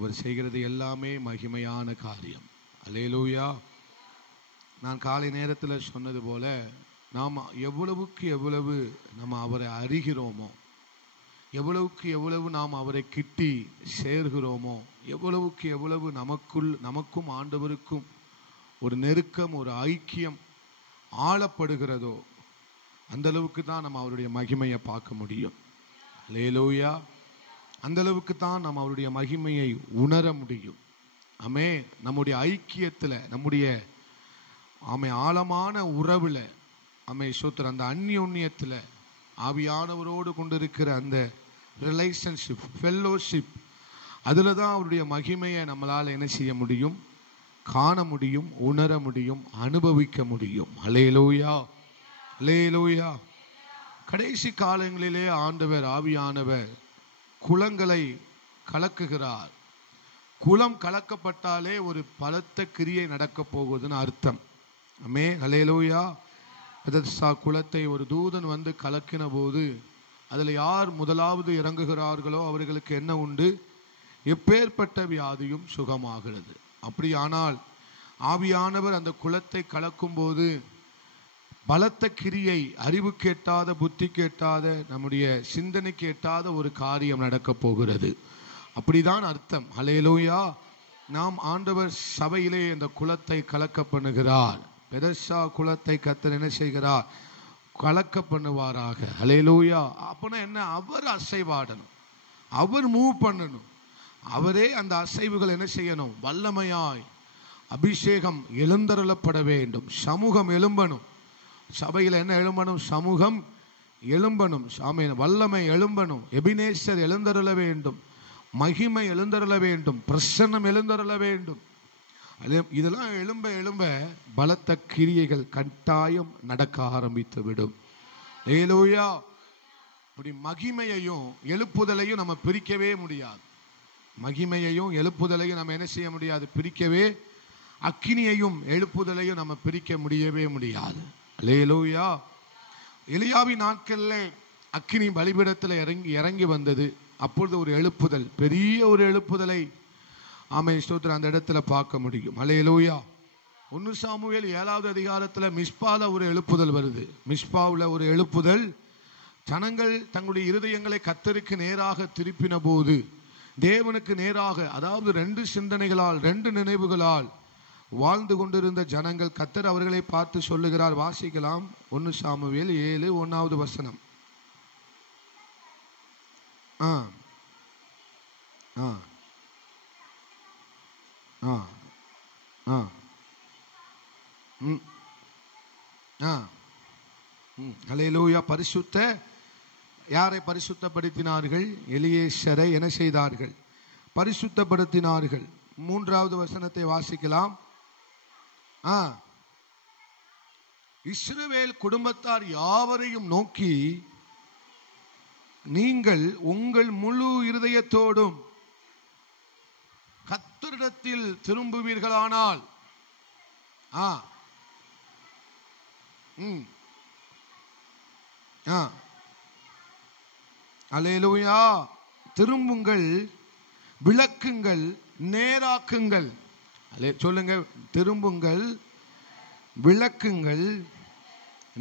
அவர் செய்கிறது எல்லாமே மகிமையான காரியம். அல்லேலூயா. நான் காலை நேரத்தில் சொன்னது போல, நாம் எவ்வளவுக்கு எவ்வளவு நம்ம அவரை அறிகிறோமோ, எவ்வளவுக்கு எவ்வளவு நாம் அவரை கிட்டி சேர்கிறோமோ, எவ்வளவுக்கு எவ்வளவு நமக்கும் ஆண்டவருக்கும் ஒரு நெருக்கம், ஒரு ஐக்கியம் ஆளப்படுகிறதோ, அந்த அளவுக்கு தான் நம்ம அவருடைய மகிமையை பார்க்க முடியும். அல்லேலூயா. அந்த அளவுக்கு தான் நம்ம அவருடைய மகிமையை உணர முடியும். ஆமே. நம்முடைய ஐக்கியத்தில், நம்முடைய ஆழமான உறவில், சோத்திரம், அந்த அந்யோன்யத்தில், ஆவியானவரோடு கொண்டிருக்கிற அந்த ரிலேஷன்ஷிப், ஃபெல்லோஷிப், அதில் தான் அவருடைய மகிமையை நம்மளால் என்ன செய்ய முடியும்? காண முடியும், உணர முடியும், அனுபவிக்க முடியும். அல்லேலூயா, அல்லேலூயா. கடைசி காலங்களிலே ஆண்டவர், ஆவியானவர் குலங்களை கலக்குகிறார். குலம் கலக்கப்பட்டாலே ஒரு பலத்த கிரியை நடக்க போகுதுன்னு அர்த்தம். ஆமே. அல்லேலூயா. பெதஸ்தா குலத்தை ஒரு தூதன் வந்து கலக்கின போது அதில் யார் முதலாவது இறங்குகிறார்களோ அவர்களுக்கு என்ன உண்டு? எப்பேற்பட்ட வியாதியும் சுகமாகிறது. அப்படியானால் ஆவியானவர் அந்த குலத்தை கலக்கும் போது பலத்த கிரியை, அறிவுக்கு எட்டாத, புத்திக்கு எட்டாத, நம்முடைய சிந்தனைக்கு எட்டாத ஒரு காரியம் நடக்க போகிறது. அப்படிதான் அர்த்தம். அல்லேலூயா. நாம் ஆண்டவர் சபையிலே இந்த குலத்தை கலக்க பண்ணுகிறார். பெதஸ்தா குலத்தை கர்த்தர் என்ன செய்கிறார்? கலக்க பண்ணுவாராக. அல்லேலூயா. அப்பனா என்ன? அவர் அசைவாடணும், அவர் மூவ் பண்ணணும், அவரே அந்த அசைவுகள் என்ன செய்யணும்? வல்லமையாய் அபிஷேகம் எழுந்தருளப்பட வேண்டும். சமூகம் எழும்பணும். சபையில் என்ன எழும்பணும்? சமூகம் எழும்பணும். ஆமென். வல்லமை எழும்பணும். எபினேசர் எழுந்தருள வேண்டும், மகிமை எழுந்தருள வேண்டும், பிரசன்னம் எழுந்தருள வேண்டும். இதெல்லாம் எழும்ப எழும்ப பலத்த கிரியைகள் கட்டாயம் நடக்க ஆரம்பித்து விடும். அல்லேலூயா. இப்படி மகிமையையும் எழுப்புதலையும் நம்ம பிரிக்கவே முடியாது. மகிமையையும் எழுப்புதலையும் நம்ம என்ன செய்ய முடியாது? பிரிக்கவே. அக்கினியையும் எழுப்புதலையும் நம்ம பிரிக்க முடியவே முடியாது. அல்லேலூயா. எலியாவின் நாட்களில் அக்கினி பலிபீடத்தில் இறங்கி வந்தது. அப்பொழுது ஒரு எழுப்புதல், பெரிய ஒரு எழுப்புதலை ஸ்தோத்திரம் அந்த இடத்துல பார்க்க முடியும். அல்லேலூயா. 1 சாமுவேல் 7வது அதிகாரத்தில் மிஸ்பால ஒரு எழுப்புதல் வருது. மிஸ்பாவில் ஒரு எழுப்புதல். ஜனங்கள் தங்களுடைய இருதயங்களை கர்த்தருக்கு நேராக திருப்பின போது, தேவனுக்கு நேராக, அதாவது 2 சிந்தனைகளால், 2 நினைவுகளால் வாழ்ந்து கொண்டிருந்த ஜனங்கள், கர்த்தர் அவர்களை பார்த்து சொல்லுகிறார். வாசிக்கலாம். 1 சாமுவேல் 7:1வது வசனம். அல்லேலூயா. பரிசுத்த, யாரை பரிசுத்தப்படுத்தினார்கள்? எலியேசரை என்ன செய்தார்கள்? பரிசுத்தப்படுத்தினார்கள். 3வது வசனத்தை வாசிக்கலாம். இஸ்ரவேல் குடும்பத்தார் யாவரையும் நோக்கி, நீங்கள் உங்கள் முழு இருதயத்தோடும் கர்த்தரிடத்தில் திரும்புவீர்களானால், அல்லேலூயா, திரும்புங்கள், விளக்குங்கள், நேராக்குங்கள். சொல்லுங்க. திரும்புங்கள், விளக்குங்கள்,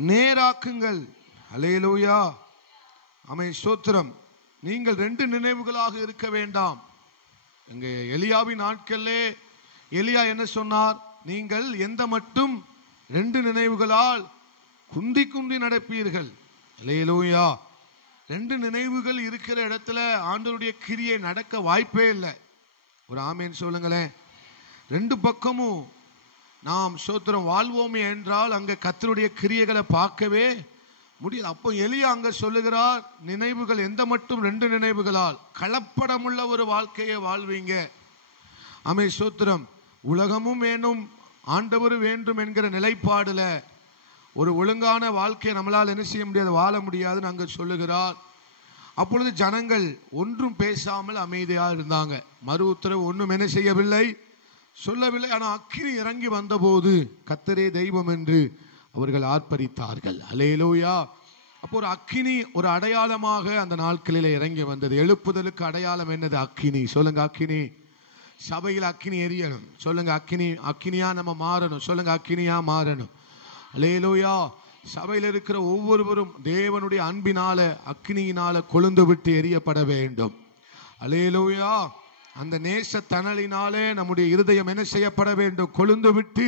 நேராக்குங்கள். அல்லேலூயா. ஆமென். ஸ்தோத்திரம். நீங்கள் 2 நினைவுகளாக இருக்க வேண்டாம். எங்க எலியாவின் நாட்களிலே எலியா என்ன சொன்னார்? நீங்கள் எந்த மட்டும் 2 நினைவுகளால் குந்தி குந்தி நடப்பீர்கள். அல்லேலூயா. 2 நினைவுகள் இருக்கிற இடத்துல ஆண்டவருடைய கிரியை நடக்க வாய்ப்பே இல்லை. ஒரு ஆமேன் சொல்லுங்களேன். 2 பக்கமும் நாம் ஸ்தோத்திரம் வாழ்வோமே என்றால் அங்க கர்த்தருடைய கிரியைகளை பார்க்கவே முடியல. அப்போ எலியா அங்க சொல்லுகிறார், நினைவுகள் எந்த மட்டும் 2 நினைவுகளால் கலப்படமுள்ள ஒரு வாழ்க்கையை வாழ்வீங்க. ஆமென். ஸ்தோத்திரம். உலகமும் வேண்டும், ஆண்டவர் வேண்டும் என்கிற நிலைப்பாடுல ஒரு ஒழுங்கான வாழ்க்கையை நம்மளால் என்ன செய்ய முடியாது? வாழ முடியாதுன்னு அங்க சொல்லுகிறார். அப்பொழுது ஜனங்கள் ஒன்றும் பேசாமல் அமைதியாக இருந்தாங்க. மறு உத்தரவு ஒன்றும் என்ன செய்யவில்லை, சொல்லவில்லை. ஆனால் அக்கினி இறங்கி வந்தபோது கர்த்தரே தெய்வம் என்று அவர்கள் ஆர்ப்பரித்தார்கள். அல்லேலூயா. அப்போ ஒரு அக்கினி ஒரு அடையாளமாக அந்த நாட்களில் இறங்கி வந்தது. எழுப்புதலுக்கு அடையாளம் என்னது? அக்கினி. சொல்லுங்க. அக்கினி. சபையில் அக்கினி எரியணும். சொல்லுங்க, அக்கினியா நம்ம மாறணும். சொல்லுங்க, அக்கினியா மாறணும். அல்லேலூயா. சபையில் இருக்கிற ஒவ்வொருவரும் தேவனுடைய அன்பினால அக்கினியினால கொழுந்து விட்டு எரியப்பட வேண்டும். அல்லேலூயா. அந்த நேச தணலினாலே நம்முடைய இருதயம் என்ன செய்யப்பட வேண்டும்? கொழுந்து விட்டு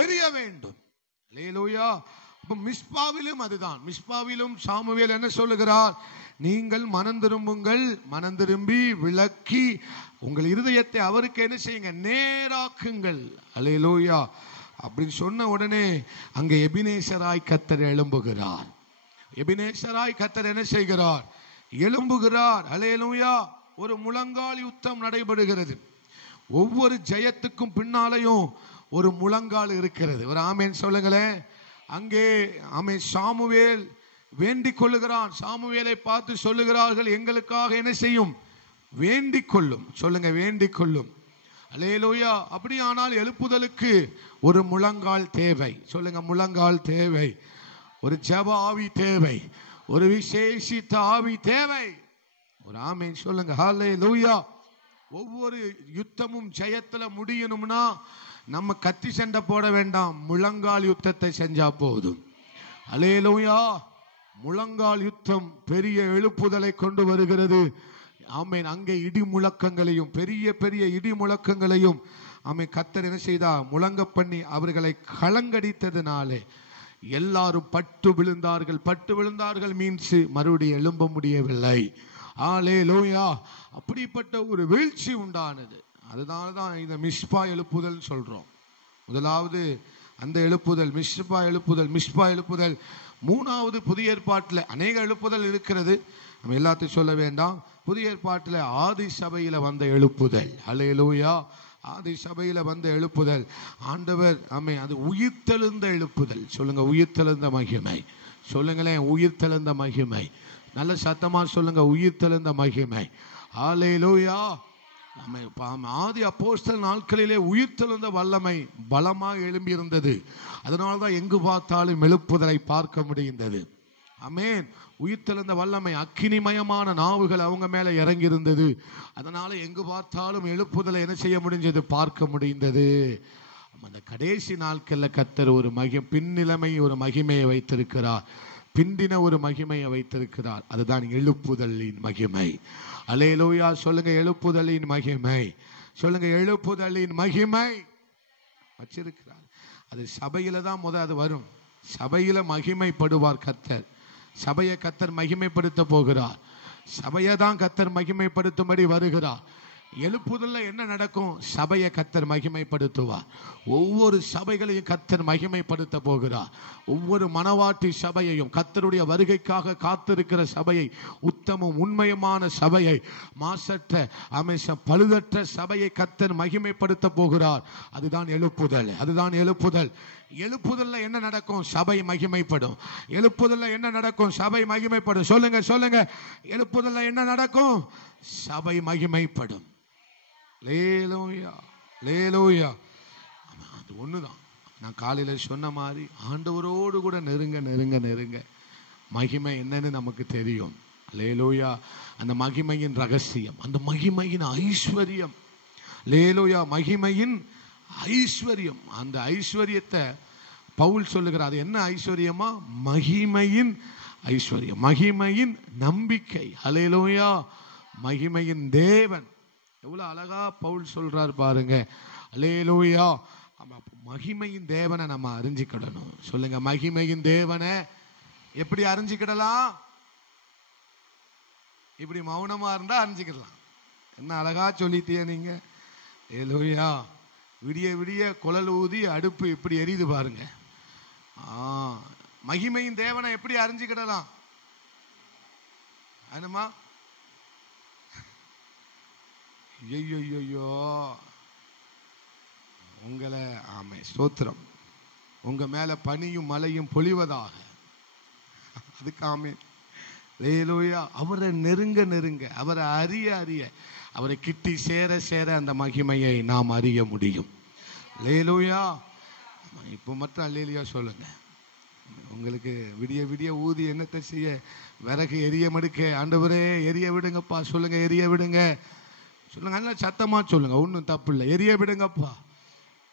எரிய வேண்டும். அல்லேலூயா. அப்ப மிஸ்பாவிலும் அதுதான். மிஸ்பாவிலும் சாமுவேல் என்ன சொல்லுகிறார்? நீங்கள் மனம் திரும்புங்கள், மனம் திரும்பி விளக்கி உங்கள் இருதயத்தை அவருக்கு என்ன செய்யுங்க? நேராக்குங்கள். அல்லேலூயா. அப்படின்னு சொன்ன உடனே அங்கே எபினேசராய் கர்த்தர் எழும்புகிறார். எபினேசராய் கர்த்தர் என்ன செய்கிறார்? எழும்புகிறார். அல்லேலூயா. ஒரு முழங்கால் யுத்தம் நடைபெறுகிறது. ஒவ்வொரு ஜெயத்துக்கும் பின்னாலையும் ஒரு முழங்கால் இருக்கிறது. ஒரு ஆமேன் சொல்லுங்களேன். அங்கே ஆமேன் சாமுவேல் வேண்டிக் கொள்ளுகிறான். சாமுவேலை பார்த்து சொல்லுகிறார்கள், எங்களுக்காக என்ன செய்யும்? வேண்டிக் கொள்ளும். சொல்லுங்க, வேண்டிக் கொள்ளும். அல்லேலூயா. அப்படியானால் எழுப்புதலுக்கு ஒரு முழங்கால் தேவை. சொல்லுங்க, முழங்கால் தேவை. ஒரு ஜெப ஆவி தேவை. ஒரு விசேஷித்த ஆவி தேவை. ஒரு ஆமேன் சொல்லுங்க. ஹல்லேலூயா. ஒவ்வொரு யுத்தமும் ஜெயத்துல முடியணும்னா நம்ம கத்தி சண்டை போட வேண்டாம், முழங்கால் யுத்தத்தை செஞ்சா போதும். அல்லேலூயா. முழங்கால் யுத்தம் பெரிய எழுப்புதலை கொண்டு வருகிறது. ஆமேன். அங்கே இடி முழக்கங்களையும், பெரிய பெரிய இடி முழக்கங்களையும் ஆமேன் கர்த்தர் என்ன செய்தா? முழங்க பண்ணி அவர்களை கலங்கடித்ததினாலே எல்லாரும் பட்டு விழுந்தார்கள். பட்டு விழுந்தார்கள் மீன்ஸ் மறுபடியும் எழும்ப முடியவில்லை. அல்லேலூயா. அப்படிப்பட்ட ஒரு வீழ்ச்சி உண்டானது. அதனால தான் இந்த மிஸ்பா எழுப்புதல் சொல்றோம். முதலாவது அந்த எழுப்புதல் மிஸ்பா எழுப்புதல். மிஸ்பா எழுப்புதல். மூணாவது புதிய ஏற்பாட்டில் அநேக எழுப்புதல் இருக்கிறது, நம்ம எல்லாத்தையும் சொல்ல வேண்டாம். புதிய ஏற்பாட்டில் ஆதி சபையில வந்த எழுப்புதல். அல்லேலூயா. ஆதி சபையில வந்த எழுப்புதல் ஆண்டவர் ஆமே அது உயிர்த்தெழுந்த எழுப்புதல். சொல்லுங்க, உயிர்த்தெழுந்த மகிமை. சொல்லுங்களேன், உயிர்த்தெழுந்த மகிமை. நல்ல சத்தமா சொல்லுங்க, உயிர்த்தெழுந்த மகிமை. அல்லேலூயா. ஆதி அப்போஸ்தலர் நாட்களிலே உயிர்த்தெழுந்த வல்லமை பலமாக எழும்பி இருந்தது. அதனால்தான் எங்கு பார்த்தாலும் எழுப்புதலை பார்க்க முடிந்தது. ஆமென். உயிர்த்தெழுந்த வல்லமை, அக்கினிமயமான நாவுகள் அவங்க மேல இறங்கி இருந்தது. அதனால எங்கு பார்த்தாலும் எழுப்புதலை என்ன செய்ய முடிஞ்சது? பார்க்க முடிந்தது. அந்த கடைசி நாட்கள்ல கர்த்தர் ஒரு பின்னிலைமை, ஒரு மகிமையை வைத்திருக்கிறார். பிந்தின ஒரு மகிமையை வைத்திருக்கிறார். அதுதான் எழுப்புதலின் மகிமை. அல்லேலூயா. சொல்லுங்க, எழுப்புதலின் மகிமை. சொல்லுங்க, எழுப்புதலின் மகிமை வச்சிருக்கிறார். அது சபையில தான் அது வரும். சபையில மகிமைப்படுவார் கர்த்தர். சபையை கர்த்தர் மகிமைப்படுத்த போகிறார். சபையை தான் கர்த்தர் மகிமைப்படுத்தும்படி வருகிறார். எழுப்புதல்ல என்ன நடக்கும்? சபையை கர்த்தர் மகிமைப்படுத்துவார். ஒவ்வொரு சபைகளையும் கர்த்தர் மகிமைப்படுத்த போகிறார். ஒவ்வொரு மனவாட்டி சபையையும், கர்த்தருடைய வருகைக்காக காத்திருக்கிற சபையை, உத்தமும் உண்மையுமான சபையை, மாசற்ற பழுதற்ற சபையை கர்த்தர் மகிமைப்படுத்த போகிறார். அதுதான் எழுப்புதல். அதுதான் எழுப்புதல். எழுப்புதல்ல என்ன நடக்கும்? சபை மகிமைப்படும். எழுப்புதல்ல என்ன நடக்கும்? சபை மகிமைப்படும். சொல்லுங்க, சொல்லுங்க. எழுப்புதல்ல என்ன நடக்கும்? சபை மகிமைப்படும். லேலூயா, லேலூயா. அது ஒண்ணுதான். நான் காலையில சொன்ன மாதிரி ஆண்டவரோடு கூட நெருங்க நெருங்க நெருங்க மகிமை என்னன்னு நமக்கு தெரியும். லேலூயா. அந்த மகிமையின் ரகசியம், அந்த மகிமையின் ஐஸ்வர்யம். லேலூயா. மகிமையின் ஐஸ்வர்யம். அந்த ஐஸ்வர்யத்தை பவுல் சொல்லுகிறார். அது என்ன ஐஸ்வர்யமா? மகிமையின் ஐஸ்வர்யம், மகிமையின் நம்பிக்கை. அல்லேலூயா. மகிமையின் தேவன். எவ்வளவு அழகா பவுல் சொல்றார் பாருங்க. அல்லேலூயா. மகிமையின் தேவனை நம்ம அறிஞ்சிக்கிடணும். சொல்லுங்க, மகிமையின் தேவனை எப்படி அறிஞ்சிக்கிடலாம்? இப்படி மௌனமா இருந்தா அறிஞ்சிக்கிடலாம். என்ன அழகா சொல்லிட்டிய நீங்க. அல்லேலூயா. விடிய விடிய குழல் ஊதி அடுப்பு இப்படி எரியுது பாருங்க. மகிமையின் தேவனை எப்படி அறிஞ்சிக்கிடலாம்? என்னமா? ஐயோ, உங்களை ஆமை ஸ்தோத்திரம். உங்க மேல பனியும் மழையும் பொழிவதாக. அதுக்கு ஆமே. லேலூயா. அவரை நெருங்க நெருங்க, அவரை அறிய அறிய, அவரை கிட்டி சேர சேர அந்த மகிமையை நாம் அறிய முடியும். லேலூயா. இப்போ மட்டும் அல்லேலூயா சொல்லுங்க. உங்களுக்கு விடிய விடிய ஊதி என்னத்தை செய்ய? விறகு எரிய மடுக்க. ஆண்டவரே எரிய விடுங்கப்பா. சொல்லுங்க, எரிய விடுங்க. சொல்லுங்க, நல்லா சத்தமா சொல்லுங்க, ஒன்றும் தப்பு இல்லை. எரிய விடுங்கப்பா,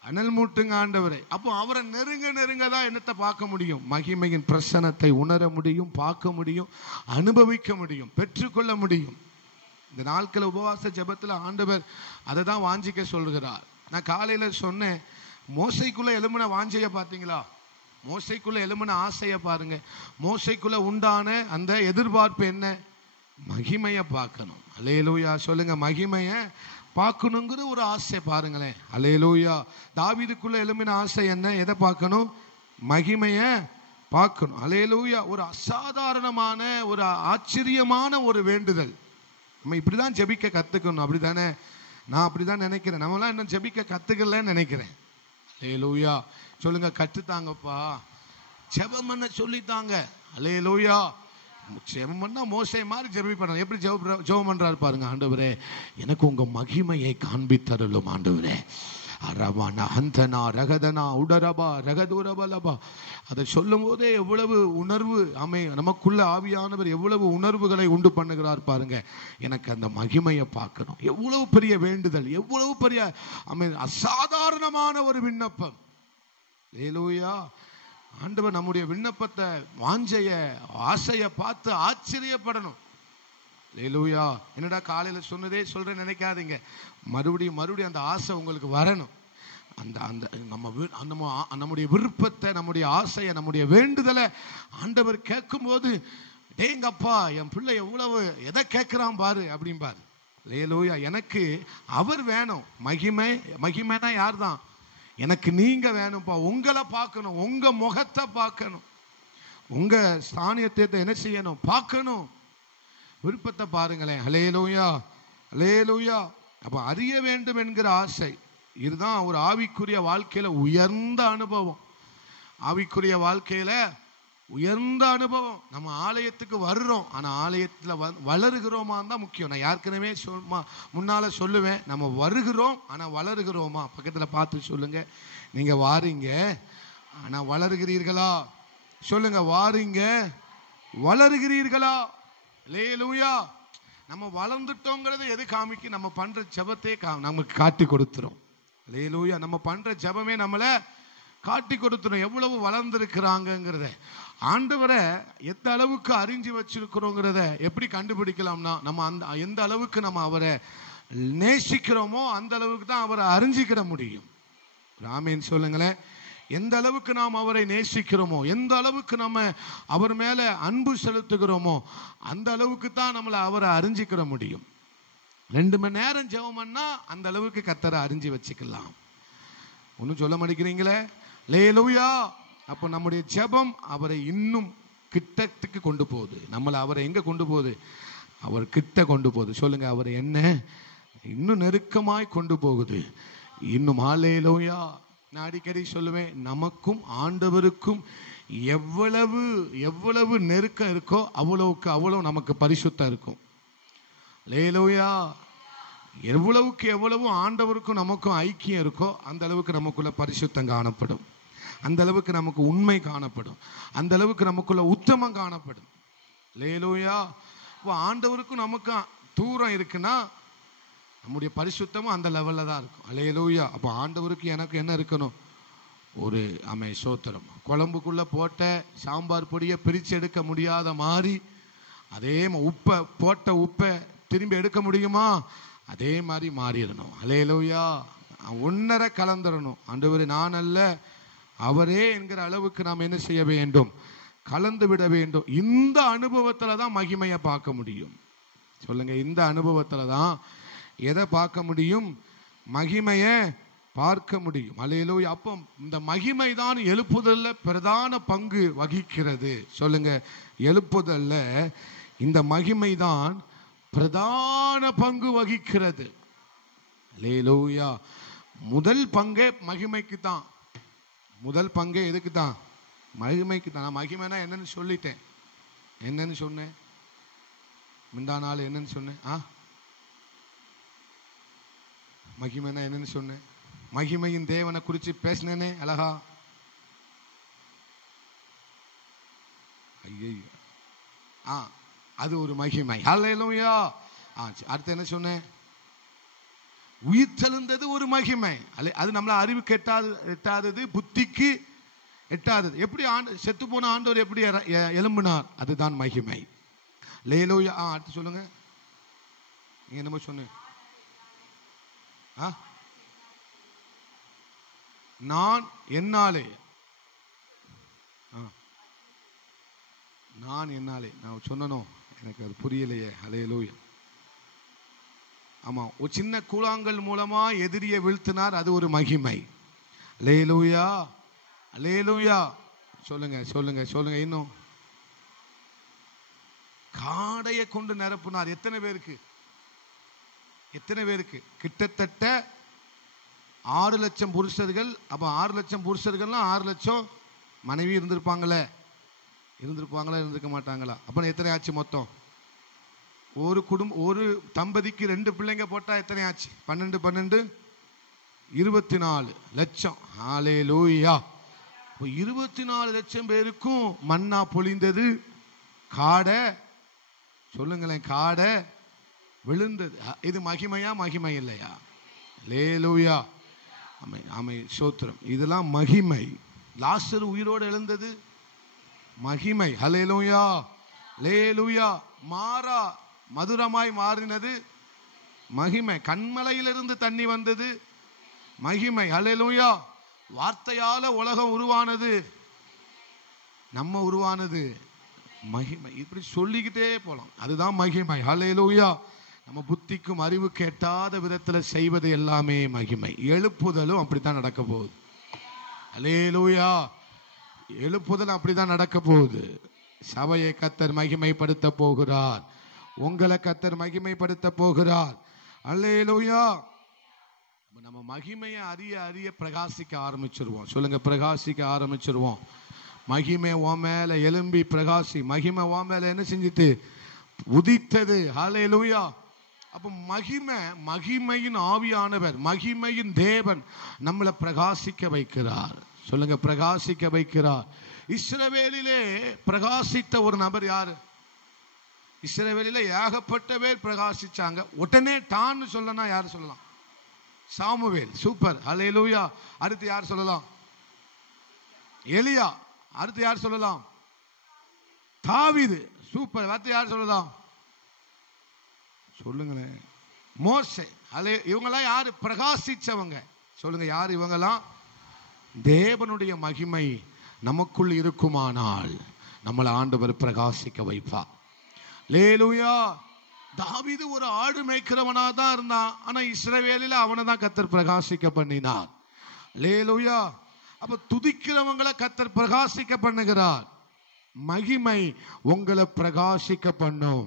அனல் மூட்டுங்க ஆண்டவரே. அப்போ அவரை நெருங்க நெருங்க தான் என்னத்தை பார்க்க முடியும்? மகிமையின் பிரசனத்தை உணர முடியும், பார்க்க முடியும், அனுபவிக்க முடியும், பெற்றுக்கொள்ள முடியும். இந்த நாட்கள் உபவாச ஜெபத்தில் ஆண்டவர் அதை தான் வாஞ்சிக்க சொல்கிறார். நான் காலையில சொன்னேன், மோசைக்குள்ள எழும்பின வாஞ்சையை பார்த்தீங்களா? மோசைக்குள்ள எழும்பின ஆசையை பாருங்க. மோசைக்குள்ள உண்டான அந்த எதிர்பார்ப்பு என்ன? மகிமையை பார்க்கணும். அல்லேலூயா சொல்லுங்க, மகிமையை பார்க்கணுங்கிற ஒரு ஆசை பாருங்களேன். அல்லேலூயா. தாவீதுக்குள்ள எழும்பின ஆசை என்ன? எதை பார்க்கணும்? மகிமையை பார்க்கணும். அல்லேலூயா. ஒரு அசாதாரணமான ஒரு ஆச்சரியமான ஒரு வேண்டுதல். நம்ம இப்படிதான் ஜெபிக்க கத்துக்கணும், அப்படிதானே? நான் அப்படிதான் நினைக்கிறேன். நம்மளாம் இன்னும் ஜெபிக்க கத்துக்கலன்னு நினைக்கிறேன். அல்லேலூயா சொல்லுங்க, கற்றுத்தாங்கப்பா, ஜெபம் பண்ண சொல்லித்தாங்க. அல்லேலூயா. ஜெபம் பண்ணா மோசே மாதிரி ஜெபம் பண்ணணும். எப்படி ஜெபம் பண்றாரு பாருங்க. ஆண்டவரே, எனக்கு உங்க மகிமையை காண்பித்தருளும் ஆண்டவரே. அரவானா ஹந்தனா ரகதனா உடரபா ரகதுரபலபா. அதை சொல்லும் போதே எவ்வளவு உணர்வு நமக்குள்ள ஆவியானவர் எவ்வளவு உணர்வுகளை உண்டு பண்ணுகிறார் பாருங்க. எனக்கு அந்த மகிமையை பார்க்கணும். எவ்வளவு பெரிய வேண்டுதல், எவ்வளவு பெரிய அசாதாரணமான ஒரு விண்ணப்பம். அல்லேலூயா. ஆண்டவர் நம்முடைய விண்ணப்பத்தை, வாஞ்சைய, ஆசையை பார்த்து ஆச்சரியப்படணும். அல்லேலூயா. என்னடா காலையில சொன்னதே சொல்றேன்னு நினைக்காதீங்க. மறுபடியும் மறுபடியும் அந்த ஆசை உங்களுக்கு வரணும். அந்த அந்த நம்முடைய விருப்பத்தை, நம்முடைய ஆசையை, நம்முடைய வேண்டுதலை ஆண்டவர் கேட்கும் போது, டேங்கப்பா, என் பிள்ளை எவ்வளவு எதை கேட்கிறான் பாரு அப்படிம்பாரு. அல்லேலூயா. எனக்கு அவர் வேணும். மகிமைனா யார் தான்? எனக்கு நீங்க வேணும்ப்பா. உங்களை பார்க்கணும், உங்க முகத்தை பார்க்கணும், உங்க ஸ்தானியத்தை என்ன செய்யணும்? பார்க்கணும். விருப்பத்தை பாருங்களேன். அல்லேலூயா, அல்லேலூயா. அப்ப அறிய வேண்டும் என்கிற ஆசை, இதுதான் ஒரு ஆவிக்குரிய வாழ்க்கையில உயர்ந்த அனுபவம். ஆவிக்குரிய வாழ்க்கையில உயர்ந்த அனுபவம். நம்ம ஆலயத்துக்கு வர்றோம், ஆனா ஆலயத்துல வளருகிறோமா தான் முக்கியம். நான் யாருக்குனவே முன்னால சொல்லுவேன், நம்ம வருகிறோம் ஆனா வளருகிறோமா? பக்கத்துல பார்த்து சொல்லுங்க, நீங்க வாரீங்க ஆனா வளருகிறீர்களா? சொல்லுங்க, வாரீங்க வளருகிறீர்களா? அல்லேலூயா. நம்ம வளர்ந்துட்டோங்கிறத எது காமிக்கு? நம்ம பண்ற ஜெபத்தை நமக்கு காட்டி கொடுத்துரும். அல்லேலூயா. நம்ம பண்ற ஜெபமே நம்மளை காட்டி கொடுத்துரும் எவ்வளவு வளர்ந்துருக்கிறாங்கிறத. ஆண்டவரை எந்த அளவுக்கு அறிஞ்சு வச்சிருக்கிறோங்கிறத எப்படி கண்டுபிடிக்கலாம்னா, நம்ம எந்த அளவுக்கு நம்ம அவரை நேசிக்கிறோமோ அந்த அளவுக்கு தான் அவரை அறிஞ்சிக்கிட முடியும். ஆமென் சொல்லுங்களேன். எந்த அளவுக்கு நாம் அவரை நேசிக்கிறோமோ, எந்த அளவுக்கு நம்ம அவர் மேல அன்பு செலுத்துகிறோமோ அந்த அளவுக்கு தான் நம்மளை அவரை அறிஞ்சிக்கிற முடியும். 2 மணி நேரம் ஜெபம் பண்ணா அந்த அளவுக்கு கர்த்தரை அறிஞ்சு வச்சுக்கலாம். ஒன்னும் சொல்ல மாட்டேங்கிறீங்களே. அல்லேலூயா. அப்போ நம்முடைய ஜெபம் அவரை இன்னும் கிட்டத்துக்கு கொண்டு போகுது. நம்மளை அவரை எங்க கொண்டு போகுது? அவர் கிட்ட கொண்டு போகுது. சொல்லுங்க, அவர் என்ன இன்னும் நெருக்கமாய் கொண்டு போகுது. இன்னும் அல்லேலூயா. நான் அடிக்கடி சொல்லுவேன், நமக்கும் ஆண்டவருக்கும் எவ்வளவு எவ்வளவு நெருக்கம் இருக்கோ அவ்வளவுக்கு அவ்வளவு நமக்கு பரிசுத்தம் இருக்கும். அல்லேலூயா. எவ்வளவுக்கு எவ்வளவு ஆண்டவருக்கும் நமக்கும் ஐக்கியம் இருக்கோ அந்த அளவுக்கு நமக்குள்ள பரிசுத்தம் காணப்படும், அந்த அளவுக்கு நமக்கு உண்மை காணப்படும், அந்த அளவுக்கு நமக்குள்ள உத்தமம் காணப்படும். அல்லேலூயா. இப்போ ஆண்டவருக்கும் நமக்கும் தூரம் இருக்குன்னா நம்முடைய பரிசுத்தமும் அந்த லெவலில் தான் இருக்கும். அல்லேலூயா. அப்போ ஆண்டவருக்கு எனக்கு என்ன இருக்கணும்? ஒரு சோத்திரம். குழம்புக்குள்ள போட்ட சாம்பார் பொடியை பிரித்து எடுக்க முடியாத மாதிரி, அதே உப்பை போட்ட உப்பை திரும்பி எடுக்க முடியுமா? அதே மாதிரி மாறிடணும். அல்லேலூயா. ஒன்னரை கலந்துடணும். ஆண்டவரே நான் அல்ல அவரே என்கிற அளவுக்கு நாம் என்ன செய்ய வேண்டும்? கலந்து விட வேண்டும். இந்த அனுபவத்துல தான் மகிமையை பார்க்க முடியும். சொல்லுங்க, இந்த அனுபவத்துல தான் எதை பார்க்க முடியும்? மகிமையை பார்க்க முடியும். அல்லேலூயா. அப்போ இந்த மகிமை தான் எழுப்புதல்ல பிரதான பங்கு வகிக்கிறது. சொல்லுங்க, எழுப்புதல்ல இந்த மகிமை தான் பிரதான பங்கு வகிக்கிறது. அல்லேலூயா. முதல் பங்கே மகிமைக்கு தான். முதல் பங்கே எதுக்கு தான்? மகிமைக்கு தான். நான் மகிமைனா என்னன்னு சொல்லிட்டேன். என்னன்னு சொன்னேன்? முந்தா நாள் என்னன்னு சொன்னேன்? மகிமைனா என்னன்னு சொன்னேன்? மகிமையின் தேவனை குறித்து பேசினேனே அழகா. ஐயோ, அது ஒரு மகிமை. அல்லேலூயா. அடுத்து என்ன சொன்னேன்? உயிர்த்தெழுந்தது ஒரு மகிமை. அது நம்மள அறிவுக்கு எட்டாதது, புத்திக்கு எட்டாதது. எப்படி செத்து போன ஆண்டவர் எப்படி எழும்பினார்? அதுதான் மகிமை. லேலூயா. அடுத்து சொல்லுங்க. நீங்க என்னமோ சொன்னீங்க. நான் என்னாலே, நான் என்னாலே நான் சொன்னனும், எனக்கு அது புரியலையே. ஹல்லேலூயா. ஆமா, ஒரு சின்ன கூழாங்கல் மூலமா எதிரியை வீழ்த்தினார், அது ஒரு மகிமை. ஹல்லேலூயா, ஹல்லேலூயா. சொல்லுங்க சொல்லுங்க சொல்லுங்க. இன்னும் காடையை கொண்டு நிரப்புனார். எத்தனை பேருக்கு? எத்தனை பேருக்கு? கிட்டத்தட்ட 6 லட்சம் புருஷர்கள். அப்ப 6 லட்சம் புருஷர்கள்னா 6 லட்சம் மனைவி இருந்திருப்பாங்களா? இருந்திருக்க மாட்டாங்களா? அப்ப எத்தனை ஆச்சு மொத்தம்? ஒரு தம்பதிக்கு 2 பிள்ளைங்க போட்டா எத்தனை ஆச்சு? 12 12 24 லட்சம். ஹல்லேலூயா. 24 லட்சம் பேருக்கும் மன்னா பொழிந்தது. காடை, சொல்லுங்களேன், காடை விழுந்தது. இது மகிமையா மகிமை இல்லையா? ஹல்லேலூயா. ஆமை ஸ்தோத்திரம். இதெல்லாம் மகிமை. லாசரு உயிரோடு எழுந்தது மகிமை. ஹல்லேலூயா, ஹல்லேலூயா. மாறா மதுரமாய் மாறினது மகிமை. கண்மலையிலிருந்து தண்ணி வந்தது மகிமை. ஹல்லேலூயா. வார்த்தையால உலகம் உருவானது, நம்ம உருவானது மகிமை. இப்படி சொல்லிக்கிட்டே போலாம். அதுதான் மகிமை. ஹல்லேலூயா. நம்ம புத்திக்கும் அறிவுக்கு எட்டாத விதத்தில் செய்வது எல்லாமே மகிமை. எழுப்புதலும் அப்படித்தான் நடக்க போகுது. ஹல்லேலூயா. எழுப்புதல் அப்படிதான் நடக்க போகுது. சபையை கர்த்தர் மகிமைப்படுத்த போகிறார். உங்களை கர்த்தர் மகிமைப்படுத்த போகிறார். ஹல்லேலூயா. நம்ம மகிமையை அறிய அறிய பிரகாசிக்க ஆரம்பிச்சிருவோம். சொல்லுங்க, பிரகாசிக்க ஆரம்பிச்சிருவோம். மகிமை உன் மேல எழும்பி பிரகாசி. மகிமை உன் மேல என்ன செஞ்சிட்டு? உதித்தது. ஹல்லேலூயா. அப்ப மகிமையின் ஆவியானவர், மகிமையின் தேவன் நம்மளை பிரகாசிக்க வைக்கிறார். சொல்லுங்க, பிரகாசிக்க வைக்கிறார். இஸ்ரவேலிலே பிரகாசித்த ஒரு நபர் யாரு? இஸ்ரவேலிலே ஏகப்பட்ட பேர் பிரகாசிச்சாங்க. உடனே டான்னு சொல்லனா யாரு சொல்லலாம்? சாமுவேல். சூப்பர். ஹல்லேலூயா. அடுத்து யார் சொல்லலாம்? எலியா. அடுத்து யார் சொல்லலாம்? தாவீது. சூப்பர். அடுத்து யார் சொல்லலாம்? சொல்லுங்களேன். மோசே. இவங்கெல்லாம் யாரு? பிரகாசிச்சவங்க. சொல்லுங்க, யார் இவங்கெல்லாம்? தேவனுடைய மகிமை நமக்குள் இருக்குமானால் நம்மளை ஆண்டவர் பிரகாசிக்க வைப்பார். ஹல்லேலூயா. தாவீது ஒரு ஆடு மேய்க்கிறவனா தான் இருந்தான். ஆனா இஸ்ரவேலில் அவனை தான் கர்த்தர் பிரகாசிக்க பண்ணினார். ஹல்லேலூயா. அப்ப துதிக்கிறவங்களை கர்த்தர் பிரகாசிக்க பண்ணுகிறார். மகிமை உங்களை பிரகாசிக்க பண்ணும்.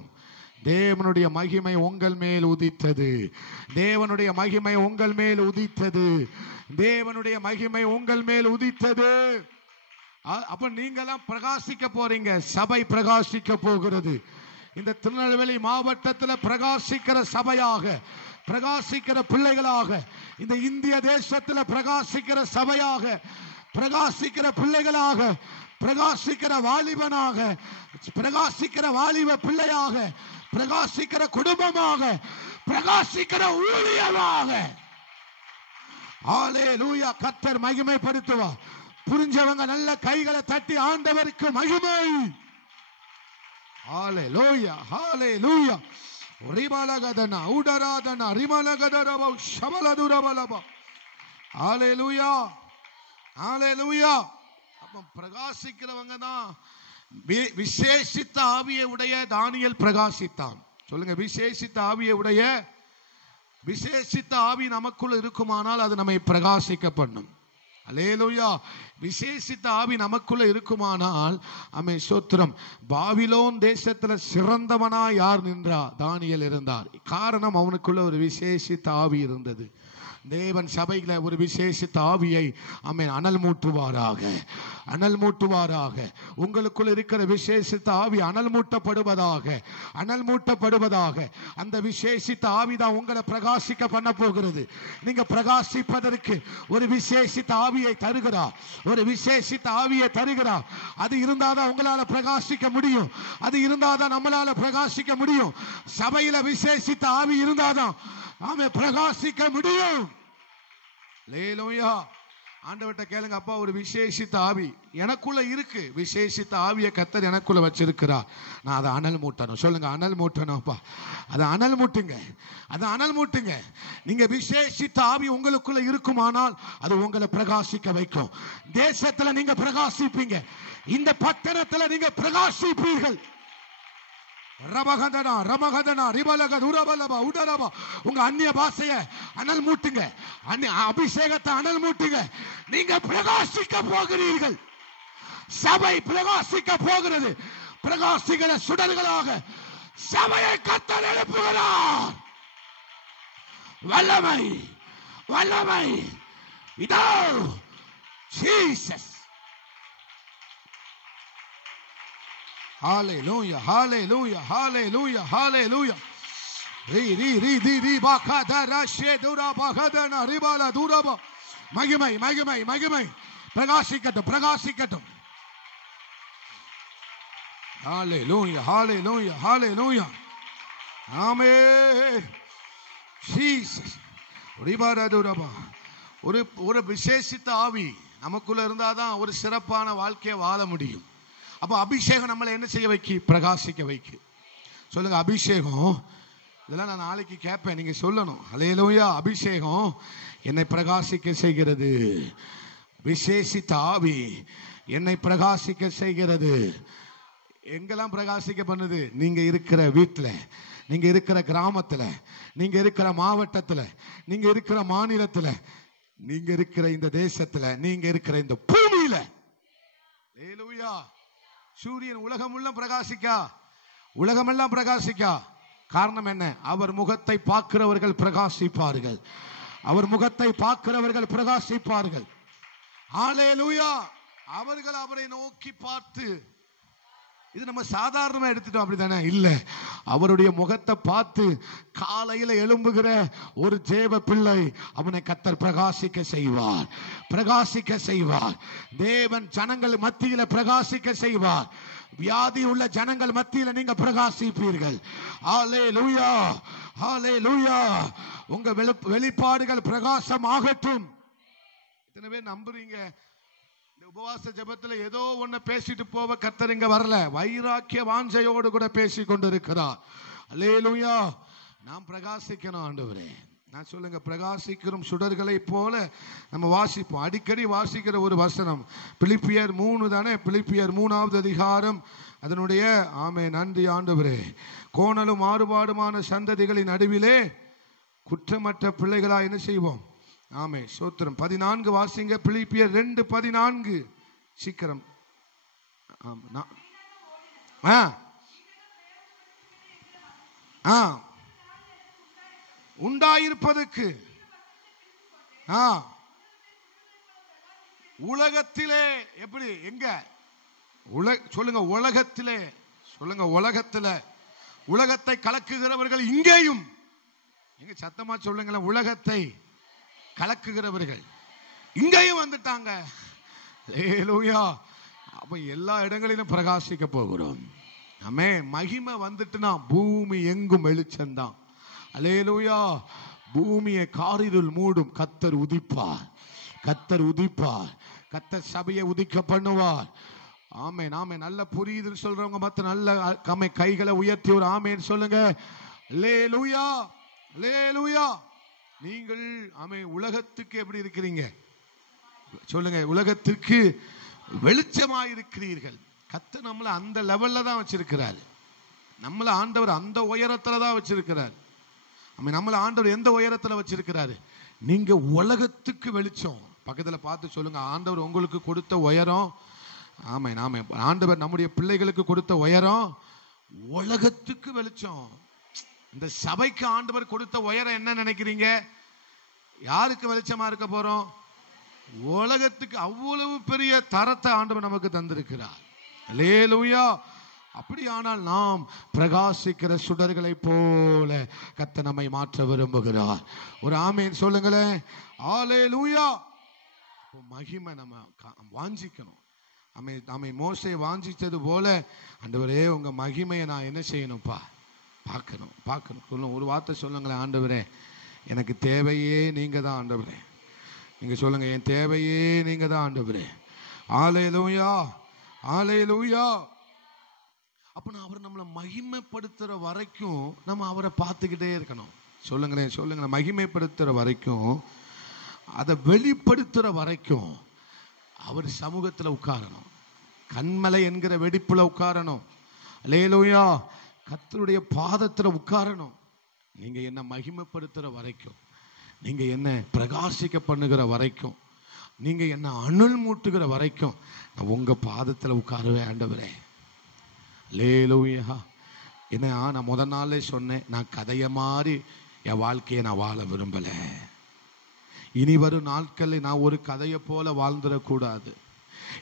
தேவனுடைய மகிமை உங்கள் மேல் உதித்தது. தேவனுடைய மகிமை உங்கள் மேல் உதித்தது. தேவனுடைய மகிமை உங்கள் மேல் உதித்தது. அப்ப நீங்கெல்லாம் பிரகாசிக்க போறீங்க. சபை பிரகாசிக்க போகிறது. இந்த திருநெல்வேலி மாவட்டத்தில் பிரகாசிக்கிற சபையாக, பிரகாசிக்கிற பிள்ளைகளாக, இந்த இந்திய தேசத்தில் பிரகாசிக்கிற சபையாக, பிரகாசிக்கிற பிள்ளைகளாக, பிரகாசிக்கிற வாலிபனாக, பிரகாசிக்கிற வாலிப பிள்ளையாக, பிரகாசிக்கிற குடும்பமாக, பிரகாசிக்கிற ஊழியமாக. ஹல்லேலூயா. கர்த்தர் மகிமைப்படுத்துவார். புரிஞ்சவங்க நல்ல கைகளை தட்டி ஆண்டவருக்கு மகிமை. ஹல்லேலூயா, ஹல்லேலூயா. ரிமலகதனா உடராதனா ரிமலகதரப ஷமலதுரபலப. ஹல்லேலூயா, ஹல்லேலூயா. அப்ப பிரகாசிக்கிறவங்க தான். விசேஷித்த ஆவியை உடைய தானியேல் பிரகாசித்தான். சொல்லுங்க, விசேஷித்த ஆவியை உடைய. விசேஷித்த ஆவி நமக்குள்ள இருக்குமானால் அது நம்மை பிரகாசிக்க பண்ணும். ஹல்லேலூயா. விசேஷித்த ஆவி நமக்குள்ள இருக்குமானால் ஆமென், ஸ்தோத்திரம். பாபிலோன் தேசத்துல சிறந்தவனா யார் நின்றா? தானியேல் இருந்தார். காரணம், அவனுக்குள்ள ஒரு விசேஷித்த ஆவி இருந்தது. தேவன் சபையில ஒரு விசேஷித்த ஆவியை ஆமென் அனல் மூட்டுவாராக, அனல் மூட்டுவாராக. உங்களுக்குள் இருக்கிற விசேஷித்த ஆவி அனல் மூட்டப்படுவதாக, அனல் மூட்டப்படுவதாக. அந்த விசேஷித்த ஆவி தான் உங்களை பிரகாசிக்க பண்ண போகிறது. நீங்க பிரகாசிப்பதற்கு ஒரு விசேஷித்த ஆவியை தருகிறார், ஒரு விசேஷித்த ஆவியை தருகிறார். அது இருந்தாதான் உங்களால பிரகாசிக்க முடியும். அது இருந்தாதான் நம்மளால பிரகாசிக்க முடியும். சபையில விசேஷித்த ஆவி இருந்தாதான் ஆமே பிரகாசிக்க முடியும். அல்லேலூயா. ஆண்டவர்கிட்ட கேளுங்க, அப்பா ஒரு விசேஷித்த ஆவி எனக்குள்ள இருக்கு, விசேஷித்த ஆவியை கர்த்தர் எனக்குள்ள வச்சிருக்கிறார், நான் அதை அனல் மூட்டணும். சொல்லுங்க, அனல் மூட்டணும்ப்பா. அதை அனல் மூட்டுங்க, அதை அனல் மூட்டுங்க. நீங்க விசேஷித்த ஆவி உங்களுக்குள்ள இருக்குமானால் அது உங்களை பிரகாசிக்க வைக்கும். தேசத்துல நீங்க பிரகாசிப்பீங்க, இந்த பட்டணத்துல நீங்க பிரகாசிப்பீர்கள். ரமகதனா ரமகதனா ரிபலக உரபலபா உடரபா. உங்க அந்நிய பாஷையை அனல் மூட்டுங்க, அபிஷேகத்தை அனல் மூட்டுங்க. நீங்க பிரகாசிக்க போகிறீர்கள். சபை பிரகாசிக்க போகிறது. பிரகாசிக்கிற சுடர்களாக சபையை கர்த்தர் எழுப்புகிறார். வல்லமை வல்லமை இதோ Jesus. Hallelujah, hallelujah, hallelujah, hallelujah. Ri ri ri ri ri bakadara shedura bakadana ribala duraba. மகிமை மகிமை மகிமை பிரகாசிக்கட்டும், பிரகாசிக்கட்டும். Hallelujah, hallelujah, hallelujah. Amen. Jesus. ரிபாரா duraba. ஒரு விசேஷித்த ஆவி நமக்குள்ள இருந்தாதான் ஒரு சிறப்பான வாழ்க்கையை வாழ முடியும். அப்ப அபிஷேகம் நம்மளை என்ன செய்ய வைக்கி? பிரகாசிக்க வைக்கு. சொல்லுங்க, அபிஷேகம். இதெல்லாம் நான் நாளைக்கு கேட்பேன், நீங்க சொல்லணும். அல்லேலூயா. அபிஷேகம் என்னை பிரகாசிக்க செய்கிறது. விசேஷித்த ஆவி என்னை பிரகாசிக்க செய்கிறது. எங்கெல்லாம் பிரகாசிக்க பண்ணுது? நீங்க இருக்கிற வீட்டுல, நீங்க இருக்கிற கிராமத்துல, நீங்க இருக்கிற மாவட்டத்துல, நீங்க இருக்கிற மாநிலத்துல, நீங்க இருக்கிற இந்த தேசத்துல, நீங்க இருக்கிற இந்த பூமியில. அல்லேலூயா. சூரியன் உலகமுள்ள பிரகாசிக்கா, உலகமெல்லாம் பிரகாசிக்கா. காரணம் என்ன? அவர் முகத்தை பார்க்கிறவர்கள் பிரகாசிப்பார்கள். அவர் முகத்தை பார்க்கிறவர்கள் பிரகாசிப்பார்கள். ஹல்லேலூயா. அவர்கள் அவரை நோக்கி பார்த்து, இது நம்ம சாதாரணமா எடுத்துட்டோம், அப்படித்தானே? இல்ல, அவருடைய முகத்தை பார்த்து காலையில எழும்புகிற ஒரு தேவ பிள்ளை அவனை கர்த்தர் பிரகாசிக்க செய்வார், பிரகாசிக்க செய்வார். தேவன் ஜனங்கள் மத்தியில பிரகாசிக்க செய்வார். வியாதி உள்ள ஜனங்கள் மத்தியில நீங்க பிரகாசிப்பீர்கள். ஹல்லேலூயா, ஹல்லேலூயா. உங்க வெளிப்பாடுகள் பிரகாசம் ஆகட்டும். எத்தனை பேர் நம்புறீங்க? உபவாச ஜெபத்துல ஏதோ ஒண்ணு பேசிட்டு போவ கர்த்தர் இங்க வரல, வைராக்கிய வாஞ்சையோடு கூட பேசி கொண்டிருக்கிறார். அல்லேலூயா. நாம் பிரகாசிக்கணும் ஆண்டவரே. நான் சொல்லுங்க, பிரகாசிக்கிறோம் சுடர்களை போல நம்ம வாசிப்போம். அடிக்கடி வாசிக்கிற ஒரு வசனம் பிலிப்பியர் 3 தானே? பிலிப்பியர் 3வது அதிகாரம் அதனுடைய ஆமே நன்றி ஆண்டவரே. கோணலும் மாறுபாடுமான சந்ததிகளின் நடுவிலே குற்றமற்ற பிள்ளைகளா என்ன செய்வோம்? ஆமே சோத்திரம். 14 வாசிங்க. பிலிப்பியர் 2:14. சீக்கிரம். உண்டாயிருப்பதற்கு உலகத்திலே எப்படி? எங்க? சொல்லுங்க, உலகத்திலே. சொல்லுங்க, உலகத்திலே. உலகத்தை கலக்குகிறவர்கள் இங்கேயும், எங்க சத்தமா சொல்லுங்களேன், உலகத்தை கலக்குகிறவர்கள் இங்கேயும் வந்துட்டாங்க. அல்லேலூயா. அப்ப எல்லா இடங்களிலும் பிரகாசிக்க போகிறோம். ஆமே. மகிமை வந்துட்டுனா பூமி எங்கும் வெளிச்சம்தான். அல்லேலூயா. பூமியை காரிருள் மூடும். கர்த்தர் உதிப்பார், கர்த்தர் உதிப்பார், கர்த்தர் சபையை உதிக்க பண்ணுவார். ஆமே. நாமே நல்ல புரியுதுன்னு சொல்றவங்க மத்த நல்ல கைகளை உயர்த்தி ஒரு ஆமேன்னு சொல்லுங்க. அல்லேலூயா, அல்லேலூயா. நீங்கள் ஆமே உலகத்துக்கு எப்படி இருக்கிறீங்க? சொல்லுங்க, உலகத்திற்கு வெளிச்சமாய் இருக்கிறீர்கள். கர்த்தர் நம்மள அந்த லெவல்ல தான் வச்சிருக்கிறார். நம்மள ஆண்டவர் அந்த உயரத்துல தான் வச்சிருக்கிறார். நம்மள ஆண்டவர் எந்த உயரத்துல வச்சிருக்கிறாரு? நீங்க உலகத்துக்கு வெளிச்சம். பக்கத்துல பார்த்து சொல்லுங்க, ஆண்டவர் உங்களுக்கு கொடுத்த உயரம். ஆமே. நாமே ஆண்டவர் நம்முடைய பிள்ளைகளுக்கு கொடுத்த உயரம் உலகத்துக்கு வெளிச்சம். இந்த சபைக்கு ஆண்டவர் கொடுத்த உயரம் என்ன நினைக்கிறீங்க? யாருக்கு வெளிச்சமா இருக்க போறோம்? உலகத்துக்கு. அவ்வளவு பெரிய தரத்தை ஆண்டவர் நமக்கு தந்திருக்கிறார். அல்லேலூயா. அப்படியானால் நாம் பிரகாசிக்கிற சுடர்களை போல கர்த்தர் நம்மை மாற்ற விரும்புகிறார். ஒரு ஆமேன் சொல்லுங்களேன். அல்லேலூயா. மகிமை நம்ம வாஞ்சிக்கணும். நம்மை மோசே வாஞ்சித்தது போல, ஆண்டவரே உங்க மகிமையை நான் என்ன செய்யணும்ப்பா? பார்க்கணும், பார்க்கணும். சொல்லுங்க, ஒரு வார்த்தை சொல்லுங்களேன். ஆண்டவரே எனக்கு தேவையே நீங்க தான் ஆண்டவரே. நீங்க சொல்லுங்க, என் தேவையே நீங்க தான் ஆண்டவரே. அல்லேலூயா, அல்லேலூயா. அப்ப நான் அவர் நம்மளை மகிமைப்படுத்துற வரைக்கும் நம்ம அவரை பார்த்துக்கிட்டே இருக்கணும். சொல்லுங்களேன், சொல்லுங்களேன். மகிமைப்படுத்துற வரைக்கும், அதை வெளிப்படுத்துற வரைக்கும் அவர் சமூகத்தில் உட்காரணும். கண்மலை என்கிற வெடிப்புல உட்காரணும். அல்லேலூயா. கர்த்தருடைய பாதத்துல உட்காரணும். நீங்க என்ன மகிமைப்படுத்துற வரைக்கும், நீங்க என்ன பிரகாசிக்க பண்ணுகிற வரைக்கும், நீங்க என்ன அனல் மூட்டுகிற வரைக்கும் நான் உங்க பாதத்துல உட்காருவேன் ஆண்டவரே. அல்லேலூயா. என்ன, நான் முதல் நாளே சொன்னேன், நான் கதைய மாதிரி என் வாழ்க்கையை நான் வாழ விரும்பல. இனி வரும் நாட்களில் நான் ஒரு கதையை போல வாழ்ந்துடக்கூடாது.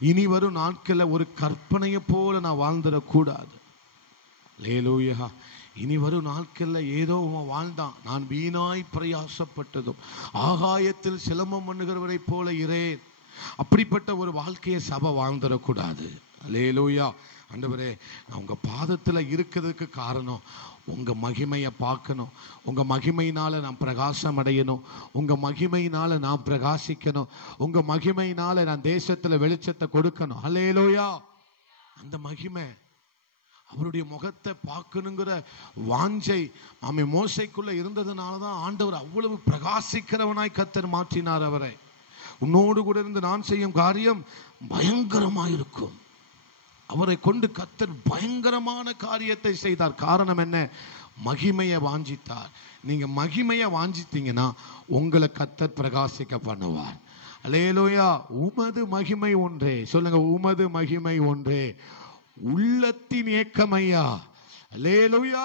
இனி வரும் நாட்களில் ஒரு கற்பனையை போல நான் வாழ்ந்துடக்கூடாது. அல்லேலூயா. இனி வரும் நாட்களில் ஏதோ வாழ்ந்தான், நான் வீணாய் பிரயாசப்பட்டதும் ஆகாயத்தில் சிலம்பம் பண்ணுகிறவரை போல இரேன். அப்படிப்பட்ட ஒரு வாழ்க்கையை சபை வாழ்ந்துடக்கூடாது. அல்லேலூயா. ஆண்டவரே, நான் உங்க பாதத்துல இருக்கிறதுக்கு காரணம் உங்க மகிமையை பார்க்கணும். உங்க மகிமையினால நான் பிரகாசம் அடையணும். உங்க மகிமையினால நான் பிரகாசிக்கணும். உங்க மகிமையினால நான் தேசத்துல வெளிச்சத்தை கொடுக்கணும். அல்லேலூயா. அந்த மகிமை, அவருடைய முகத்தை பார்க்கணுங்கிற வாஞ்சை மோசைக்குள்ள இருந்ததுனாலதான் ஆண்டவர் அவ்வளவு பிரகாசிக்கிறவனாய் கர்த்தர் மாற்றினார் அவரை. உன்னோடு கூட இருந்து நான் செய்யும் காரியம் பயங்கரமாயிருக்கும். அவரை கொண்டு கர்த்தர் பயங்கரமான காரியத்தை செய்தார். காரணம் என்ன? மகிமையை வாஞ்சித்தார். நீங்க மகிமையை வாஞ்சித்தீங்கன்னா உங்களை கர்த்தர் பிரகாசிக்க பண்ணுவார். அல்லேலூயா. உமது மகிமை ஒன்றே. சொல்லுங்க, உமது மகிமை ஒன்றே உள்ளத்தின் ஏக்கமையா. அல்லேலூயா.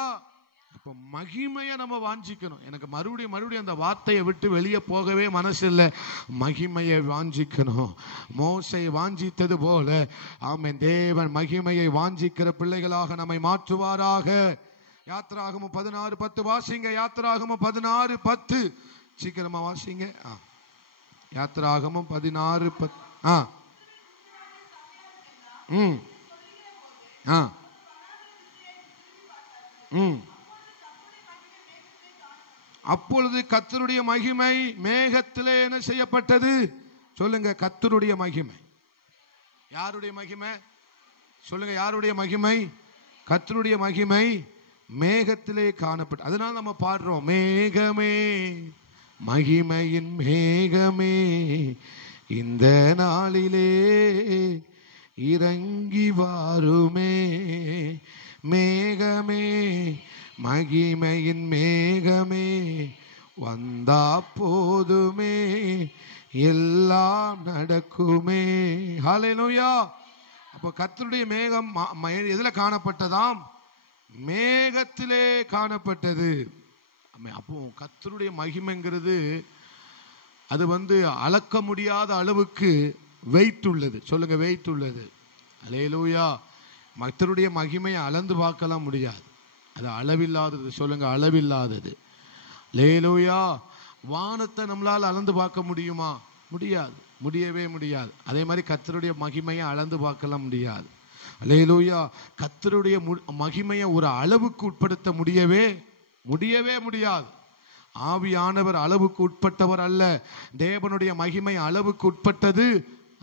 அப்ப மகிமையை நம்ம வாஞ்சிக்கணும். எனக்கு மறுபடியும் அந்த வார்த்தையை விட்டு வெளியே போகவே மனசு இல்லை. மகிமையை வாஞ்சிக்கணும். மோசை வாஞ்சித்தது போல ஆமென், தேவன் மகிமையை வாஞ்சிக்கிற பிள்ளைகளாக நம்மை மாற்றுவாராக. யாத்திராகமம் 16:10 வாசிங்க. யாத்திராகமம் 16:10 சீக்கிரமா வாசிங்க. யாத்திராகமம் 16:10. அப்பொழுது கர்த்தருடைய மகிமை மேகத்திலே என்ன செய்யப்பட்டது? சொல்லுங்க, கர்த்தருடைய மகிமை. யாருடைய மகிமை? சொல்லுங்க, யாருடைய மகிமை? கர்த்தருடைய மகிமை மேகத்திலே காணப்பட்ட. அதனால நம்ம பாடுறோம், மேகமே மகிமையின் மேகமே இந்த நாளிலே இறங்கி வாருமே. மேகமே மகிமையின் மேகமே வந்தா போதுமே, எல்லாம் நடக்குமே. ஹல்லேலூயா. அப்ப கர்த்தருடைய மேகம் எதுல காணப்பட்டதாம்? மேகத்திலே காணப்பட்டது. அப்போ கர்த்தருடைய மகிமைங்கிறது அது அளக்க முடியாத அளவுக்கு வெயிட் உள்ளது. சொல்லுங்க, வெயிட் உள்ளது. அல்லேலூயா. கர்த்தருடைய மகிமையை அளந்து பார்க்கலாம் முடியாது. அது அளவில்லாதது. சொல்லுங்க, அளவில்லாதது. அல்லேலூயா. வானத்தை நம்மளால் அளந்து பார்க்க முடியுமா? முடியாது, முடியவே முடியாது. அதே மாதிரி கர்த்தருடைய மகிமையை அளந்து பார்க்கலாம் முடியாது. அல்லேலூயா. கர்த்தருடைய மகிமையை ஒரு அளவுக்கு உட்படுத்த முடியவே முடியாது. ஆவியானவர் அளவுக்கு உட்பட்டவர் அல்ல. தேவனுடைய மகிமை அளவுக்கு உட்பட்டது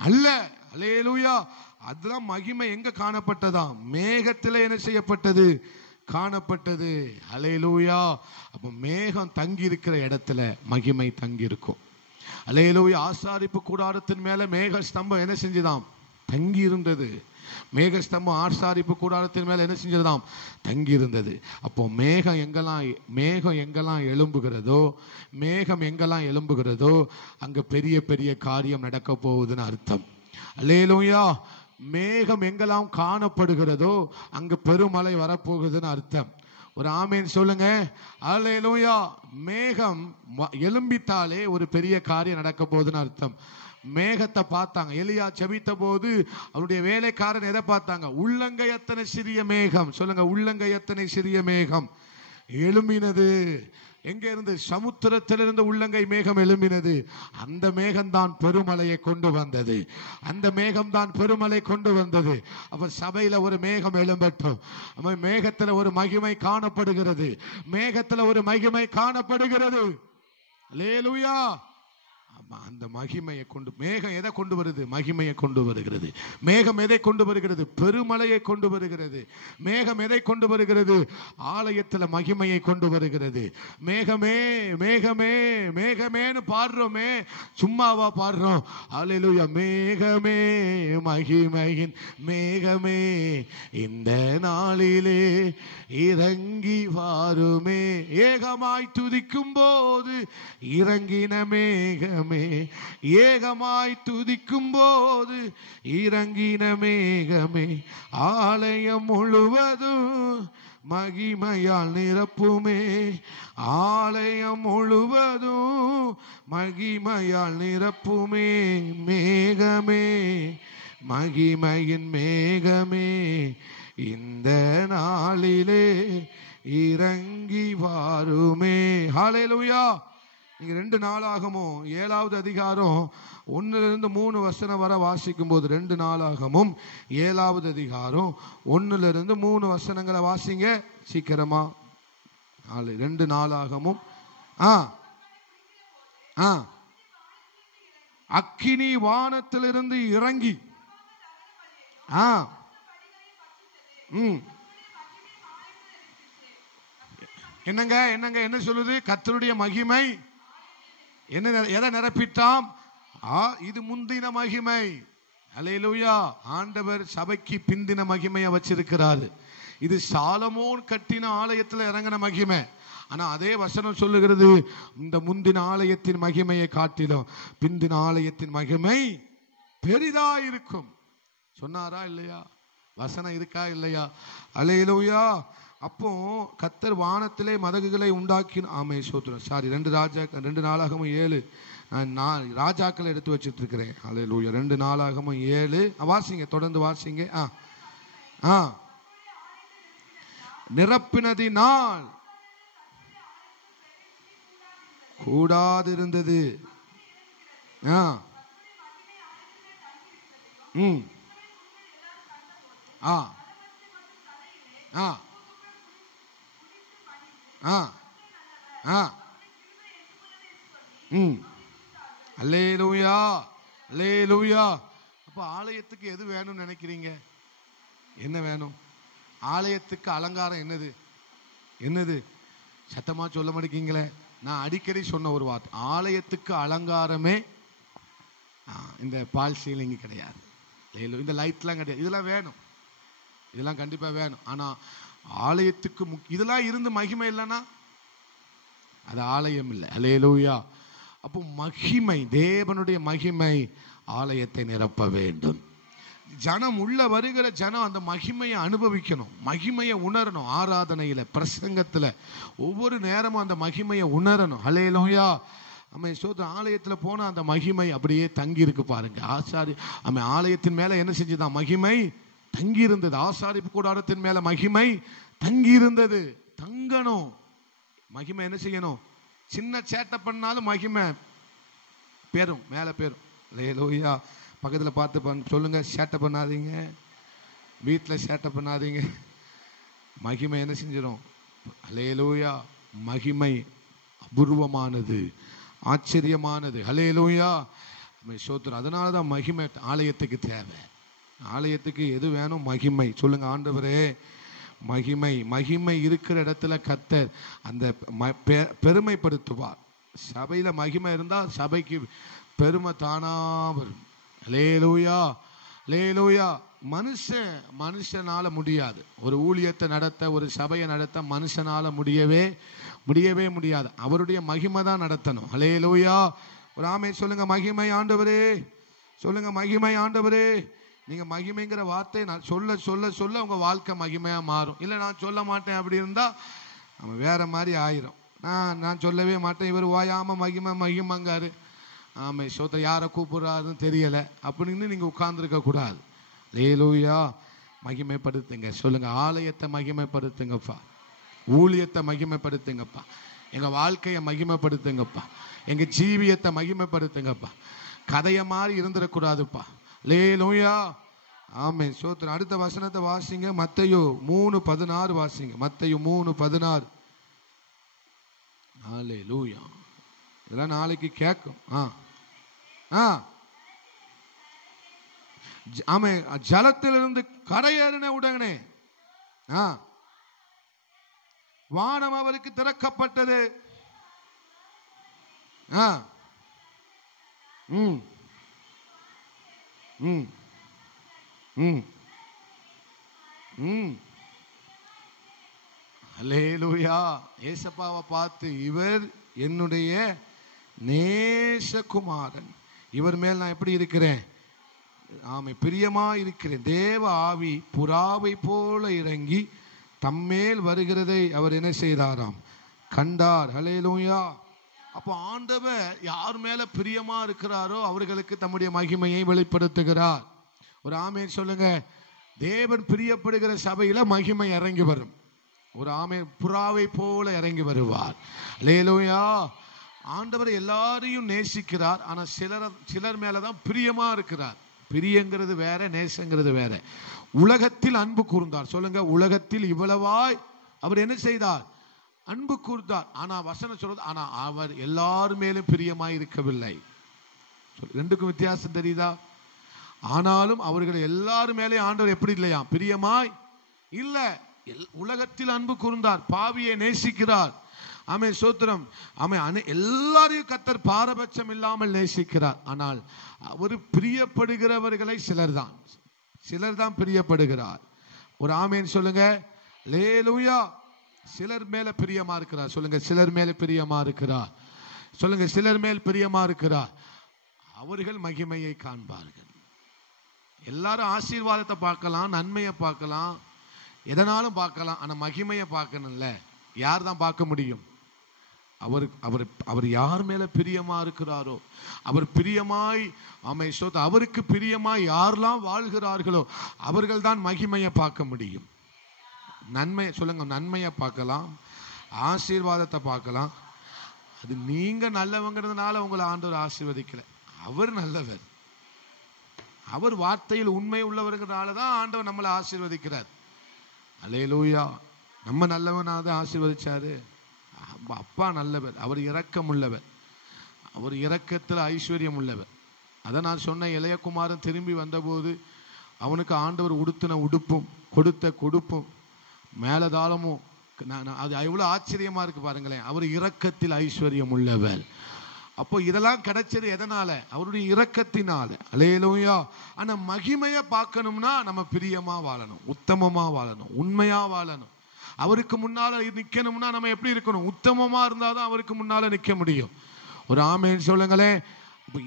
அல்ல. அல்லேலூயா. அதுதான் மகிமை எங்க காணப்பட்டதா? மேகத்திலே என்ன செய்யப்பட்டது? காணப்பட்டது. அல்லேலூயா. அப்ப மேகம் தங்கி இருக்கிற இடத்துல மகிமை தங்கி இருக்கும். அல்லேலூயா. ஆசாரிப்பு கூடாரத்தின் மேல மேக ஸ்தம்பம் என்ன செஞ்சுதாம்? தங்கி இருந்தது. மேக ஸ்தம்பம் ஆசாரிப்பு கூடாரத்தின் மேல என்ன செஞ்சதாம்? தங்கி இருந்தது. அப்போ மேகம் எங்கெல்லாம் எழும்புகிறதோ, மேகம் எங்கெல்லாம் எழும்புகிறதோ அங்க பெரிய பெரிய காரியம் நடக்க போகுதுன்னு அர்த்தம். அல்லேலூயா. மேகம் எங்கெல்லாம் காணப்படுகிறதோ அங்க பெருமழை வரப்போகுதுன்னு அர்த்தம். ஒரு ஆமேன் சொல்லுங்க. அல்லேலூயா. மேகம் எழும்பித்தாலே ஒரு பெரிய காரியம் நடக்க போகுதுன்னு அர்த்தம். மேகத்தை பார்த்தாங்க. எலியா ஜெபித்த போது அவருடைய வேலைக்காரன் எதை பார்த்தாங்க? உள்ளங்கை எத்தனை சிறிய மேகம். சொல்லுங்க, உள்ளங்கை எத்தனை சிறிய மேகம் எழும்பினது. எங்க இருந்து? சமுத்திரத்திலிருந்து உள்ளங்கை மேகம் எழும்பினது. அந்த மேகம்தான் பெருமலையை கொண்டு வந்தது. அந்த மேகம்தான் பெருமலை கொண்டு வந்தது. அப்ப சபையில ஒரு மேகம் எழும்பட்டும். மேகத்துல ஒரு மகிமை காணப்படுகிறது. மேகத்துல ஒரு மகிமை காணப்படுகிறது. அல்லேலூயா. அந்த மகிமையை கொண்டு, மேகம் எதை கொண்டு வருது? மகிமையை கொண்டு வருகிறது. மேகம் எதை கொண்டு வருகிறது? பெருமழையை கொண்டு வருகிறது. மேகம் எதை கொண்டு வருகிறது? ஆலயத்தில் மகிமையை கொண்டு வருகிறது. மேகமே மேகமே மேகமேன்னு பாடுறோமே, சும்மாவா பாடுறோம்? அல்லேலூயா. மேகமே மகிமையின் மேகமே இந்த நாளிலே இறங்கி வாருமே. ஏகமாய் துதிக்கும் போது இறங்கின மேகமே, ஏகமாய் துதிக்கும் போது இறங்கின மேகமே, ஆலயம் முழுவதும் மகிமையால் நிரப்புமே, ஆலயம் முழுவதும் மகிமையால் நிரப்புமே. மேகமே மகிமையின் மேகமே இந்த நாளிலே இறங்கி வாருமே. ஹல்லேலூயா. நீங்க 2 நாளாகமும் 7வது அதிகாரம் 1-3 வசனம் வரை வாசிக்கும் போது, 2 நாளாகமும் 7வது அதிகாரம் 1-3 வசனங்களை வாசிங்க சீக்கிரமா. 2 நாளாகமும் அக்கினி வானத்திலிருந்து இறங்கி என்னங்க என்னங்க என்ன சொல்லுது? கர்த்தருடைய மகிமை என்ன, எதை நிரப்பிட்டாம்? இது முந்தின மகிமை. அல்லேலூயா. ஆண்டவர் சபைக்கு பிந்தின மகிமையை வச்சிருக்கிறாரு. இது சாலமோன் கட்டின ஆலயத்தில் இறங்கின மகிமை. ஆனா அதே வசனம் சொல்லுகிறது, இந்த முந்தின ஆலயத்தின் மகிமையை காட்டிலும் பிந்தின ஆலயத்தின் மகிமை பெரிதா இருக்கும். சொன்னாரா இல்லையா? வசனம் இருக்கா இல்லையா? அல்லேலூயா. அப்போ கர்த்தர் வானத்திலே மதகுகளை உண்டாக்கி, ஆமே சோத்ரம், சாரி 2 நாளாகமும் 7, நான் ராஜாக்களை எடுத்து வச்சிட்டு இருக்கிறேன். அல்லேலூயா. 2 நாளாகமும் 7 வாசிங்க, தொடர்ந்து வாசிங்க. நிரப்பினதினால் கூடாதிருந்தது. அல்லேலூயா அல்லேலூயா. அப்ப ஆலயத்துக்கு எது வேணும்னு நினைக்கிறீங்க? என்ன வேணும்? ஆலயத்துக்கு அலங்காரம் என்னது? என்னது? சத்தமா சொல்ல மாட்டேங்கீங்களே. நான் அடிக்கடி சொன்ன ஒரு வார்த்தை, ஆலயத்துக்கு அலங்காரமே இந்த பால் சீலிங் கிடையாது, இந்த லைட்லாம் கிடையாது. இதெல்லாம் வேணும், இதெல்லாம் கண்டிப்பா வேணும். ஆனா ஆலயத்துக்கு இதெல்லாம் இருந்து மகிமை இல்லைன்னா அது ஆலயம் இல்லை. அல்லேலூயா. அப்போ மகிமை, தேவனுடைய மகிமை ஆலயத்தை நிரப்ப வேண்டும். ஜனம் உள்ள வருகிற ஜனம் அந்த மகிமையை அனுபவிக்கணும், மகிமையை உணரணும். ஆராதனையில, பிரசங்கத்துல, ஒவ்வொரு நேரமும் அந்த மகிமையை உணரணும். அல்லேலூயா. நம்ம ஆலயத்தில் போன அந்த மகிமை அப்படியே தங்கி இருக்கு பாருங்க. நம்ம ஆலயத்தின் மேல என்ன செஞ்சுதான்? மகிமை தங்கி இருந்தது. ஆசாரிப்பு கூடாரத்தின் மேல மகிமை தங்கி இருந்தது. தங்கணும். மகிமை என்ன செய்யணும்? சின்ன சேட்டை பண்ணாலும் மகிமை பேரும், மேல பேரும். அல்லேலூயா. பக்கத்துல பார்த்து சொல்லுங்க, சேட்டை பண்ணாதீங்க, வீட்டில் சேட்டை பண்ணாதீங்க. மகிமை என்ன செஞ்சிடும்? அல்லேலூயா. மகிமை அபூர்வமானது, ஆச்சரியமானது. அல்லேலூயா. சோத்திரம். அதனாலதான் மகிமை ஆலயத்துக்கு தேவை. ஆலயத்துக்கு எது வேணும்? மகிமை. சொல்லுங்க, ஆண்டவரே மகிமை. மகிமை இருக்கிற இடத்துல கர்த்தர் அந்த பெருமைப்படுத்துவார். சபையில மகிமை இருந்தா சபைக்கு பெருமை தானா வரும். அல்லேலூயா அல்லேலூயா. மனுஷனால முடியாது. ஒரு ஊழியத்தை நடத்த, ஒரு சபையை நடத்த மனுஷனால முடியவே முடியாது. அவருடைய மகிமை தான் நடத்தணும். அல்லேலூயா. ஒரு ஆமே சொல்லுங்க, மகிமை ஆண்டவரே. சொல்லுங்க, மகிமை ஆண்டவரே. நீங்க மகிமைங்கிற வார்த்தை நான் சொல்ல சொல்ல சொல்ல உங்க வாழ்க்கை மகிமையா மாறும். இல்லை நான் சொல்ல மாட்டேன் அப்படி இருந்தா நம்ம வேற மாதிரி ஆயிரும். நான் சொல்லவே மாட்டேன், இவர் ஓயாம மகிமை மகிமங்காரு. ஆமே சோத்த யாரை கூப்பிடுறாருன்னு தெரியல அப்படின்னு நீங்க உட்கார்ந்துருக்க கூடாது. அல்லேலூயா. மகிமைப்படுத்துங்க. சொல்லுங்க, ஆலயத்தை மகிமைப்படுத்துங்கப்பா, ஊழியத்தை மகிமைப்படுத்துங்கப்பா, எங்க வாழ்க்கையை மகிமைப்படுத்துங்கப்பா, எங்க ஜீவியத்தை மகிமைப்படுத்துங்கப்பா. கதைய மாதிரி இருந்துடக்கூடாதுப்பா. அல்லேலூயா. ஆமே சோத்திரம். அடுத்த வசனத்தை வாசிங்க. மத்தேயு 3:16 வாசிங்க. மத்தேயு 3:16. அல்லேலூயா. இதெல்லாம் நாளைக்கு கேட்கும். ஆமே, ஜலத்திலிருந்து கரையேறின உடனே வானம் அவருக்கு திறக்கப்பட்டது. அல்லேலூயா. ஏசப்பாவை பார்த்து, இவர் என்னுடைய நேசகுமாரன், இவர் மேல் நான் எப்படி இருக்கிறேன்? ஆமை, பிரியமா இருக்கிறேன். தேவ ஆவி புறாவை போல இறங்கி தம்மேல் வருகிறதை அவர் என்ன செய்தாராம்? கண்டார். அல்லேலூயா. அப்போ ஆண்டவர் யார் மேல பிரியமா இருக்கிறாரோ அவர்களுக்கு தம்முடைய மகிமையை வெளிப்படுத்துகிறார். ஒரு ஆமென் சொல்லுங்க. தேவன் பிரியப்படுகிற சபையில மகிமை இறங்கி வரும். ஒரு ஆமென். புறாவை போல இறங்கி வருவார். அல்லேலூயா. ஆண்டவர் எல்லாரையும் நேசிக்கிறார். ஆனா சிலர் மேலதான் பிரியமா இருக்கிறார். பிரியங்கிறது வேற, நேசங்கிறது வேற. உலகத்தில் அன்பு கூர்ந்தார். சொல்லுங்க, உலகத்தில் இவ்வளவாய் அவர் என்ன செய்தார்? அன்பு கூர்ந்தார். ஆனா வசனம் சொல்றது, ஆனா அவர் எல்லாரும் மேலும் பிரியமாய் இருக்கவில்லை. ரெண்டுக்கும் வித்தியாசம் தெரியுதா? ஆனாலும் அவர்கள் எல்லாரும் மேலே ஆண்டவர் எப்படி இல்லையா? பிரியமாய் இல்ல. உலகத்தில் அன்பு கூர்ந்தார், பாவியை நேசிக்கிறார். ஆமே, சோத்திரம். ஆமே, எல்லாரையும் கர்த்தர் பாரபட்சம் இல்லாமல் நேசிக்கிறார். ஆனால் அவர் பிரியப்படுகிறவர்களை சிலர் தான் பிரியப்படுகிறார். ஒரு ஆமேன் சொல்லுங்க. அல்லேலூயா. சிலர் மேல பிரியமா இருக்கிறார். சொல்லுங்க, சிலர் மேல பிரியமா இருக்கிறார். சொல்லுங்க, சிலர் மேல் பிரியமா இருக்கிறார். அவர்கள் மகிமையை காண்பார்கள். எல்லாரும் ஆசீர்வாதத்தை பார்க்கலாம், நன்மையை பார்க்கலாம், எதனாலும் பார்க்கலாம். ஆனா மகிமையை பார்க்கணும்ல. யார் தான் பார்க்க முடியும்? அவர் யார் மேல பிரியமா இருக்கிறாரோ, அவர் பிரியமாய், ஆமை சோத், அவருக்கு பிரியமாய் யாரெல்லாம் வாழ்கிறார்களோ அவர்கள் தான் மகிமையை பார்க்க முடியும். நன்மை சொல்லுங்க, நன்மையை பார்க்கலாம், ஆசீர்வாதத்தை பார்க்கலாம். அது நீங்க நல்லவங்கிறதுனால உங்களை ஆண்டவர் ஆசீர்வதிக்கல. அவர் நல்லவர். அவர் வார்த்தையில் உண்மை உள்ளவர்கிறதுனால தான் ஆண்டவர் நம்மளை ஆசீர்வதிக்கிறார். அல்லேலூயா. நம்ம நல்லவனாக ஆசீர்வதிச்சாரு. அப்பா நல்லவர். அவர் இரக்கம் உள்ளவர். அவர் இரக்கத்தில் ஐஸ்வர்யம் உள்ளவர். அதை நான் சொன்ன இளையகுமாரன் திரும்பி வந்தபோது அவனுக்கு ஆண்டவர் உடுத்தின உடுப்பும் கொடுத்த கொடுப்பும் மேலதாளமும் அது எவ்வளவு ஆச்சரியமா இருக்கு பாருங்களேன். அவர் இரக்கத்தில் ஐஸ்வர்யம் உள்ளவர். அப்போ இதெல்லாம் கிடைச்சது எதனால? அவருடைய இரக்கத்தினால. அல்லேலூயா. ஆனா மகிமையை பார்க்கணும்னா நம்ம பிரியமா வாழணும், உத்தமமா வாழணும், உண்மையா வாழணும். அவருக்கு முன்னால நிக்கணும்னா நம்ம எப்படி இருக்கணும்? உத்தமமா இருந்தாதான் அவருக்கு முன்னால நிக்க முடியும். ஒரு ஆமென் சொல்லுங்களேன்.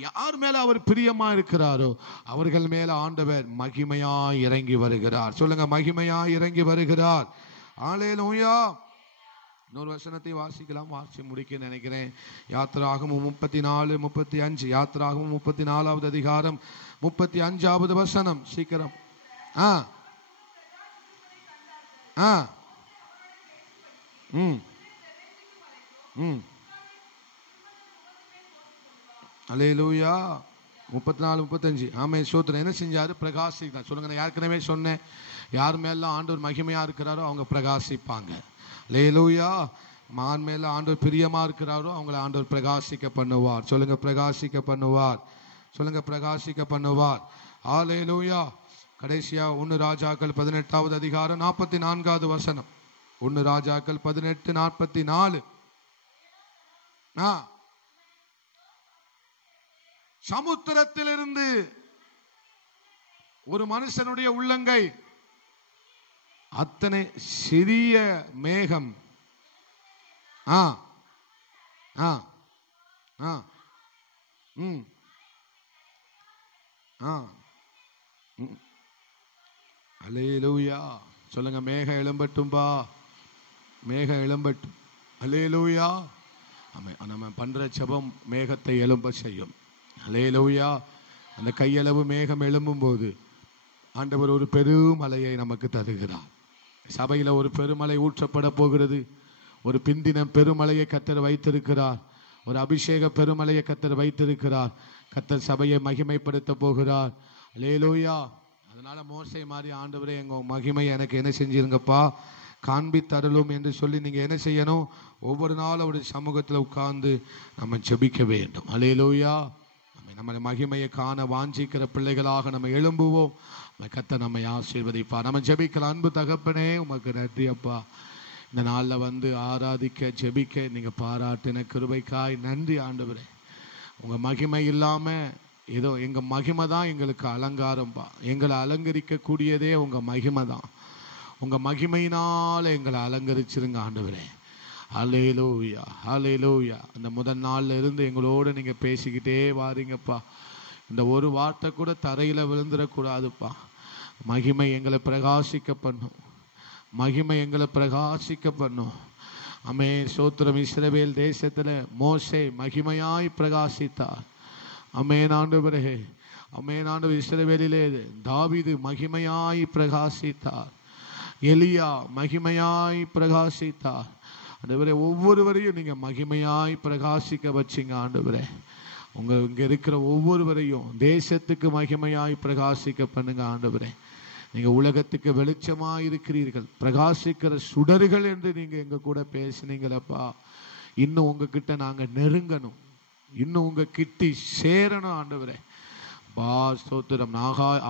யார் மேல அவர் பிரியமா இருக்கிறாரோ அவர்கள் மேல ஆண்டவர் மகிமையா இறங்கி வருகிறார். சொல்லுங்க, மகிமையா இறங்கி வருகிறார். அல்லேலூயா. இன்னொரு வசனத்தை வாசிக்கலாம், வாசி முடிக்க நினைக்கிறேன். யாத்திராகமம் 34, 35. யாத்திராகமம் 34வது அதிகாரம் 35வது வசனம். சீக்கிரம். அல்லேலூயா. 34, 35. ஆமே, சோத்திரம். என்ன செஞ்சாரு? பிரகாசித்தார். சொல்லுங்க, நான் ஏற்கனவே சொன்னேன், யார் மேல ஆண்டவர் மகிமையா இருக்கிறாரோ அவங்க பிரகாசிப்பாங்க. அல்லேலூயா. மான் மேல ஆண்டவர் பிரியமா இருக்கிறாரோ அவங்களை ஆண்டவர் பிரகாசிக்க பண்ணுவார். சொல்லுங்க, பிரகாசிக்க பண்ணுவார். சொல்லுங்க, பிரகாசிக்க பண்ணுவார். அல்லேலூயா. கடைசியா 1 ராஜாக்கள் 18வது அதிகாரம் 44வது வசனம். 1 ராஜாக்கள் 18:44. சமுத்திரத்திலிருந்து ஒரு மனுஷனுடைய உள்ளங்கை அத்தனை சிறிய மேகம் அல்லேலூயா. சொல்லுங்க, மேகம் எழும்பட்டும்பா, மேகம் எழும்பட்டும். அல்லேலூயா. நம்ம பண்ற ஜெபம் மேகத்தை எழும்ப செய்யும். அல்லேலூயா. அந்த கையளவு மேகம் எழும்பும் போது ஆண்டவர் ஒரு பெருமலையை நமக்கு தருகிறார். சபையில ஒரு பெருமலை ஊற்றப்பட போகிறது. ஒரு பிந்தினம் பெருமலையை கர்த்தர் வைத்திருக்கிறார். ஒரு அபிஷேக பெருமலையை கர்த்தர் வைத்திருக்கிறார். கர்த்தர் சபையை மகிமைப்படுத்த போகிறார். அல்லேலூயா. அதனால மோசே மாதிரி, ஆண்டவரே எங்க மகிமை எனக்கு என்ன செஞ்சிருங்கப்பா காண்பித்தருளும் என்று சொல்லி நீங்க என்ன செய்யணும்? ஒவ்வொரு நாளும் அவருடைய சமூகத்தில் உட்கார்ந்து நம்ம ஜெபிக்க வேண்டும். அல்லேலூயா. நம்ம மகிமையை காண வாஞ்சிக்கிற பிள்ளைகளாக நம்ம எழும்புவோம். கர்த்தர் நம்மை ஆசீர்வதிப்பார். நம்ம ஜெபிக்கலாம். அன்பு தகப்பனே, உமக்கு நன்றி அப்பா. இந்த நாளில் வந்து ஆராதிக்க ஜெபிக்க நீங்க பாராட்டின கிருபைக்காய் நன்றி ஆண்டவரே. உங்க மகிமை இல்லாம ஏதோ எங்க மகிமை தான் எங்களுக்கு அலங்காரம்பா. எங்களை அலங்கரிக்க கூடியதே உங்க மகிமை தான். உங்க மகிமையினால எங்களை அலங்கரிச்சிருங்க ஆண்டவரே. ஹல்லேலூயா, ஹல்லேலூயா. அந்த முதல் நாள்ல இருந்து எங்களோட நீங்க பேசிக்கிட்டே வாரீங்கப்பா. இந்த ஒரு வார்த்தை கூட தரையில விழுந்துடக்கூடாதுப்பா. மகிமை எங்களை பிரகாசிக்க பண்ணும். மகிமை எங்களை பிரகாசிக்க பண்ணும். அமே சோத்திரம். இஸ்ரவேல் தேசத்துல மோசே மகிமையாய் பிரகாசித்தார். அமேன் ஆண்டவரே, அமேன் ஆண்டவர். இஸ்ரவேலிலே தாவீது மகிமையாய் பிரகாசித்தார். எலியா மகிமையாய் பிரகாசித்தார். ஆண்டவரே, ஒவ்வொருவரையும் நீங்க மகிமையாய் பிரகாசிக்க வச்சிங்க ஆண்டவரே. இங்க இருக்கிற ஒவ்வொருவரையும் தேசத்துக்கு மகிமையாய் பிரகாசிக்க பண்ணுங்க ஆண்டவரே. நீங்க உலகத்துக்கு வெளிச்சமாய் இருக்கிறீர்கள், பிரகாசிக்கிற சுடர்கள் என்று நீங்க எங்க கூட பேசுனீங்களப்பா. இன்னும் உங்ககிட்ட நாங்க நெருங்கணும், இன்னும் உங்க கிட்டி சேரணும் ஆண்டவரே. பா ஸ்தோத்திரம்.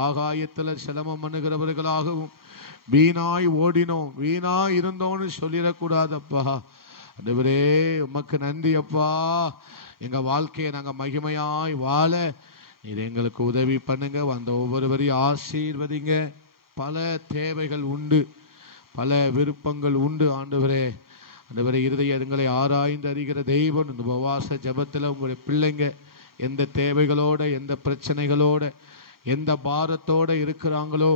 ஆகாயத்துல சிலமம் பண்ணுகிறவர்களாகவும் வீணாய் ஓடினோம், வீணாய் இருந்தோன்னு சொல்லிடக்கூடாதப்பா. ஆண்டவரே, உமக்கு நன்றி அப்பா. எங்க வாழ்க்கையை நாங்க மகிமையாய் வாழ நீர் எங்களுக்கு உதவி பண்ணுங்க. வந்த ஒவ்வொருவரையும் ஆசீர்வதிங்க. பல தேவைகள் உண்டு, பல விருப்பங்கள் உண்டு ஆண்டவரே. ஆண்டவரே, இருதயங்களை ஆராய்ந்து அறிகிற தெய்வம். இந்த உபவாச ஜபத்தில் உங்களுடைய பிள்ளைங்க எந்த தேவைகளோட, எந்த பிரச்சனைகளோட, எந்த பாரத்தோட இருக்கிறாங்களோ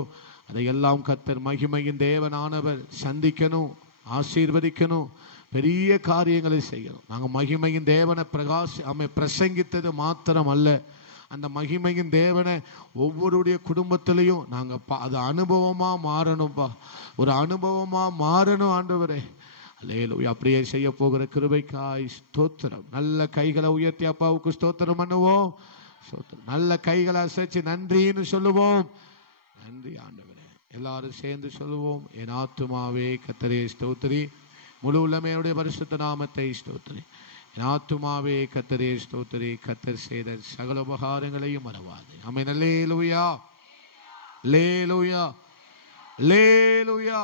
அதையெல்லாம் கர்த்தர் மகிமையின் தேவனானவர் சந்திக்கணும், ஆசீர்வதிக்கணும், பெரிய காரியங்களை செய்யணும். நாங்கள் மகிமையின் தேவனை பிரசங்கித்தது மாத்திரம் அல்ல, அந்த மகிமையின் தேவனை ஒவ்வொருடைய குடும்பத்திலையும் நாங்கள் அது அனுபவமா மாறணும்பா. ஒரு அனுபவமா மாறணும் ஆண்டவரே. அல்லேலூயா. அப்படியே செய்ய போகிற கிருபைக்காய் ஸ்தோத்திரம். நல்ல கைகளை உயர்த்தி அப்பாவுக்கு ஸ்தோத்திரம் பண்ணுவோம். நல்ல கைகளை அசைச்சு நன்றின்னு சொல்லுவோம். நன்றி ஆண்டவரே. எல்லாரும் சேர்ந்து சொல்லுவோம். என் ஆத்துமாவே கர்த்தரை ஸ்தோத்திரி, முழு உள்ளமையுடைய பரிசுத்த நாமத்தை ஸ்தோத்திரி. என் ஆத்துமாவே கர்த்தரை ஸ்தோத்திரி, கர்த்தர் செய்த சகல உபகாரங்களையும் மறவாது. ஆமென். அல்லேலூயா, அல்லேலூயா, அல்லேலூயா.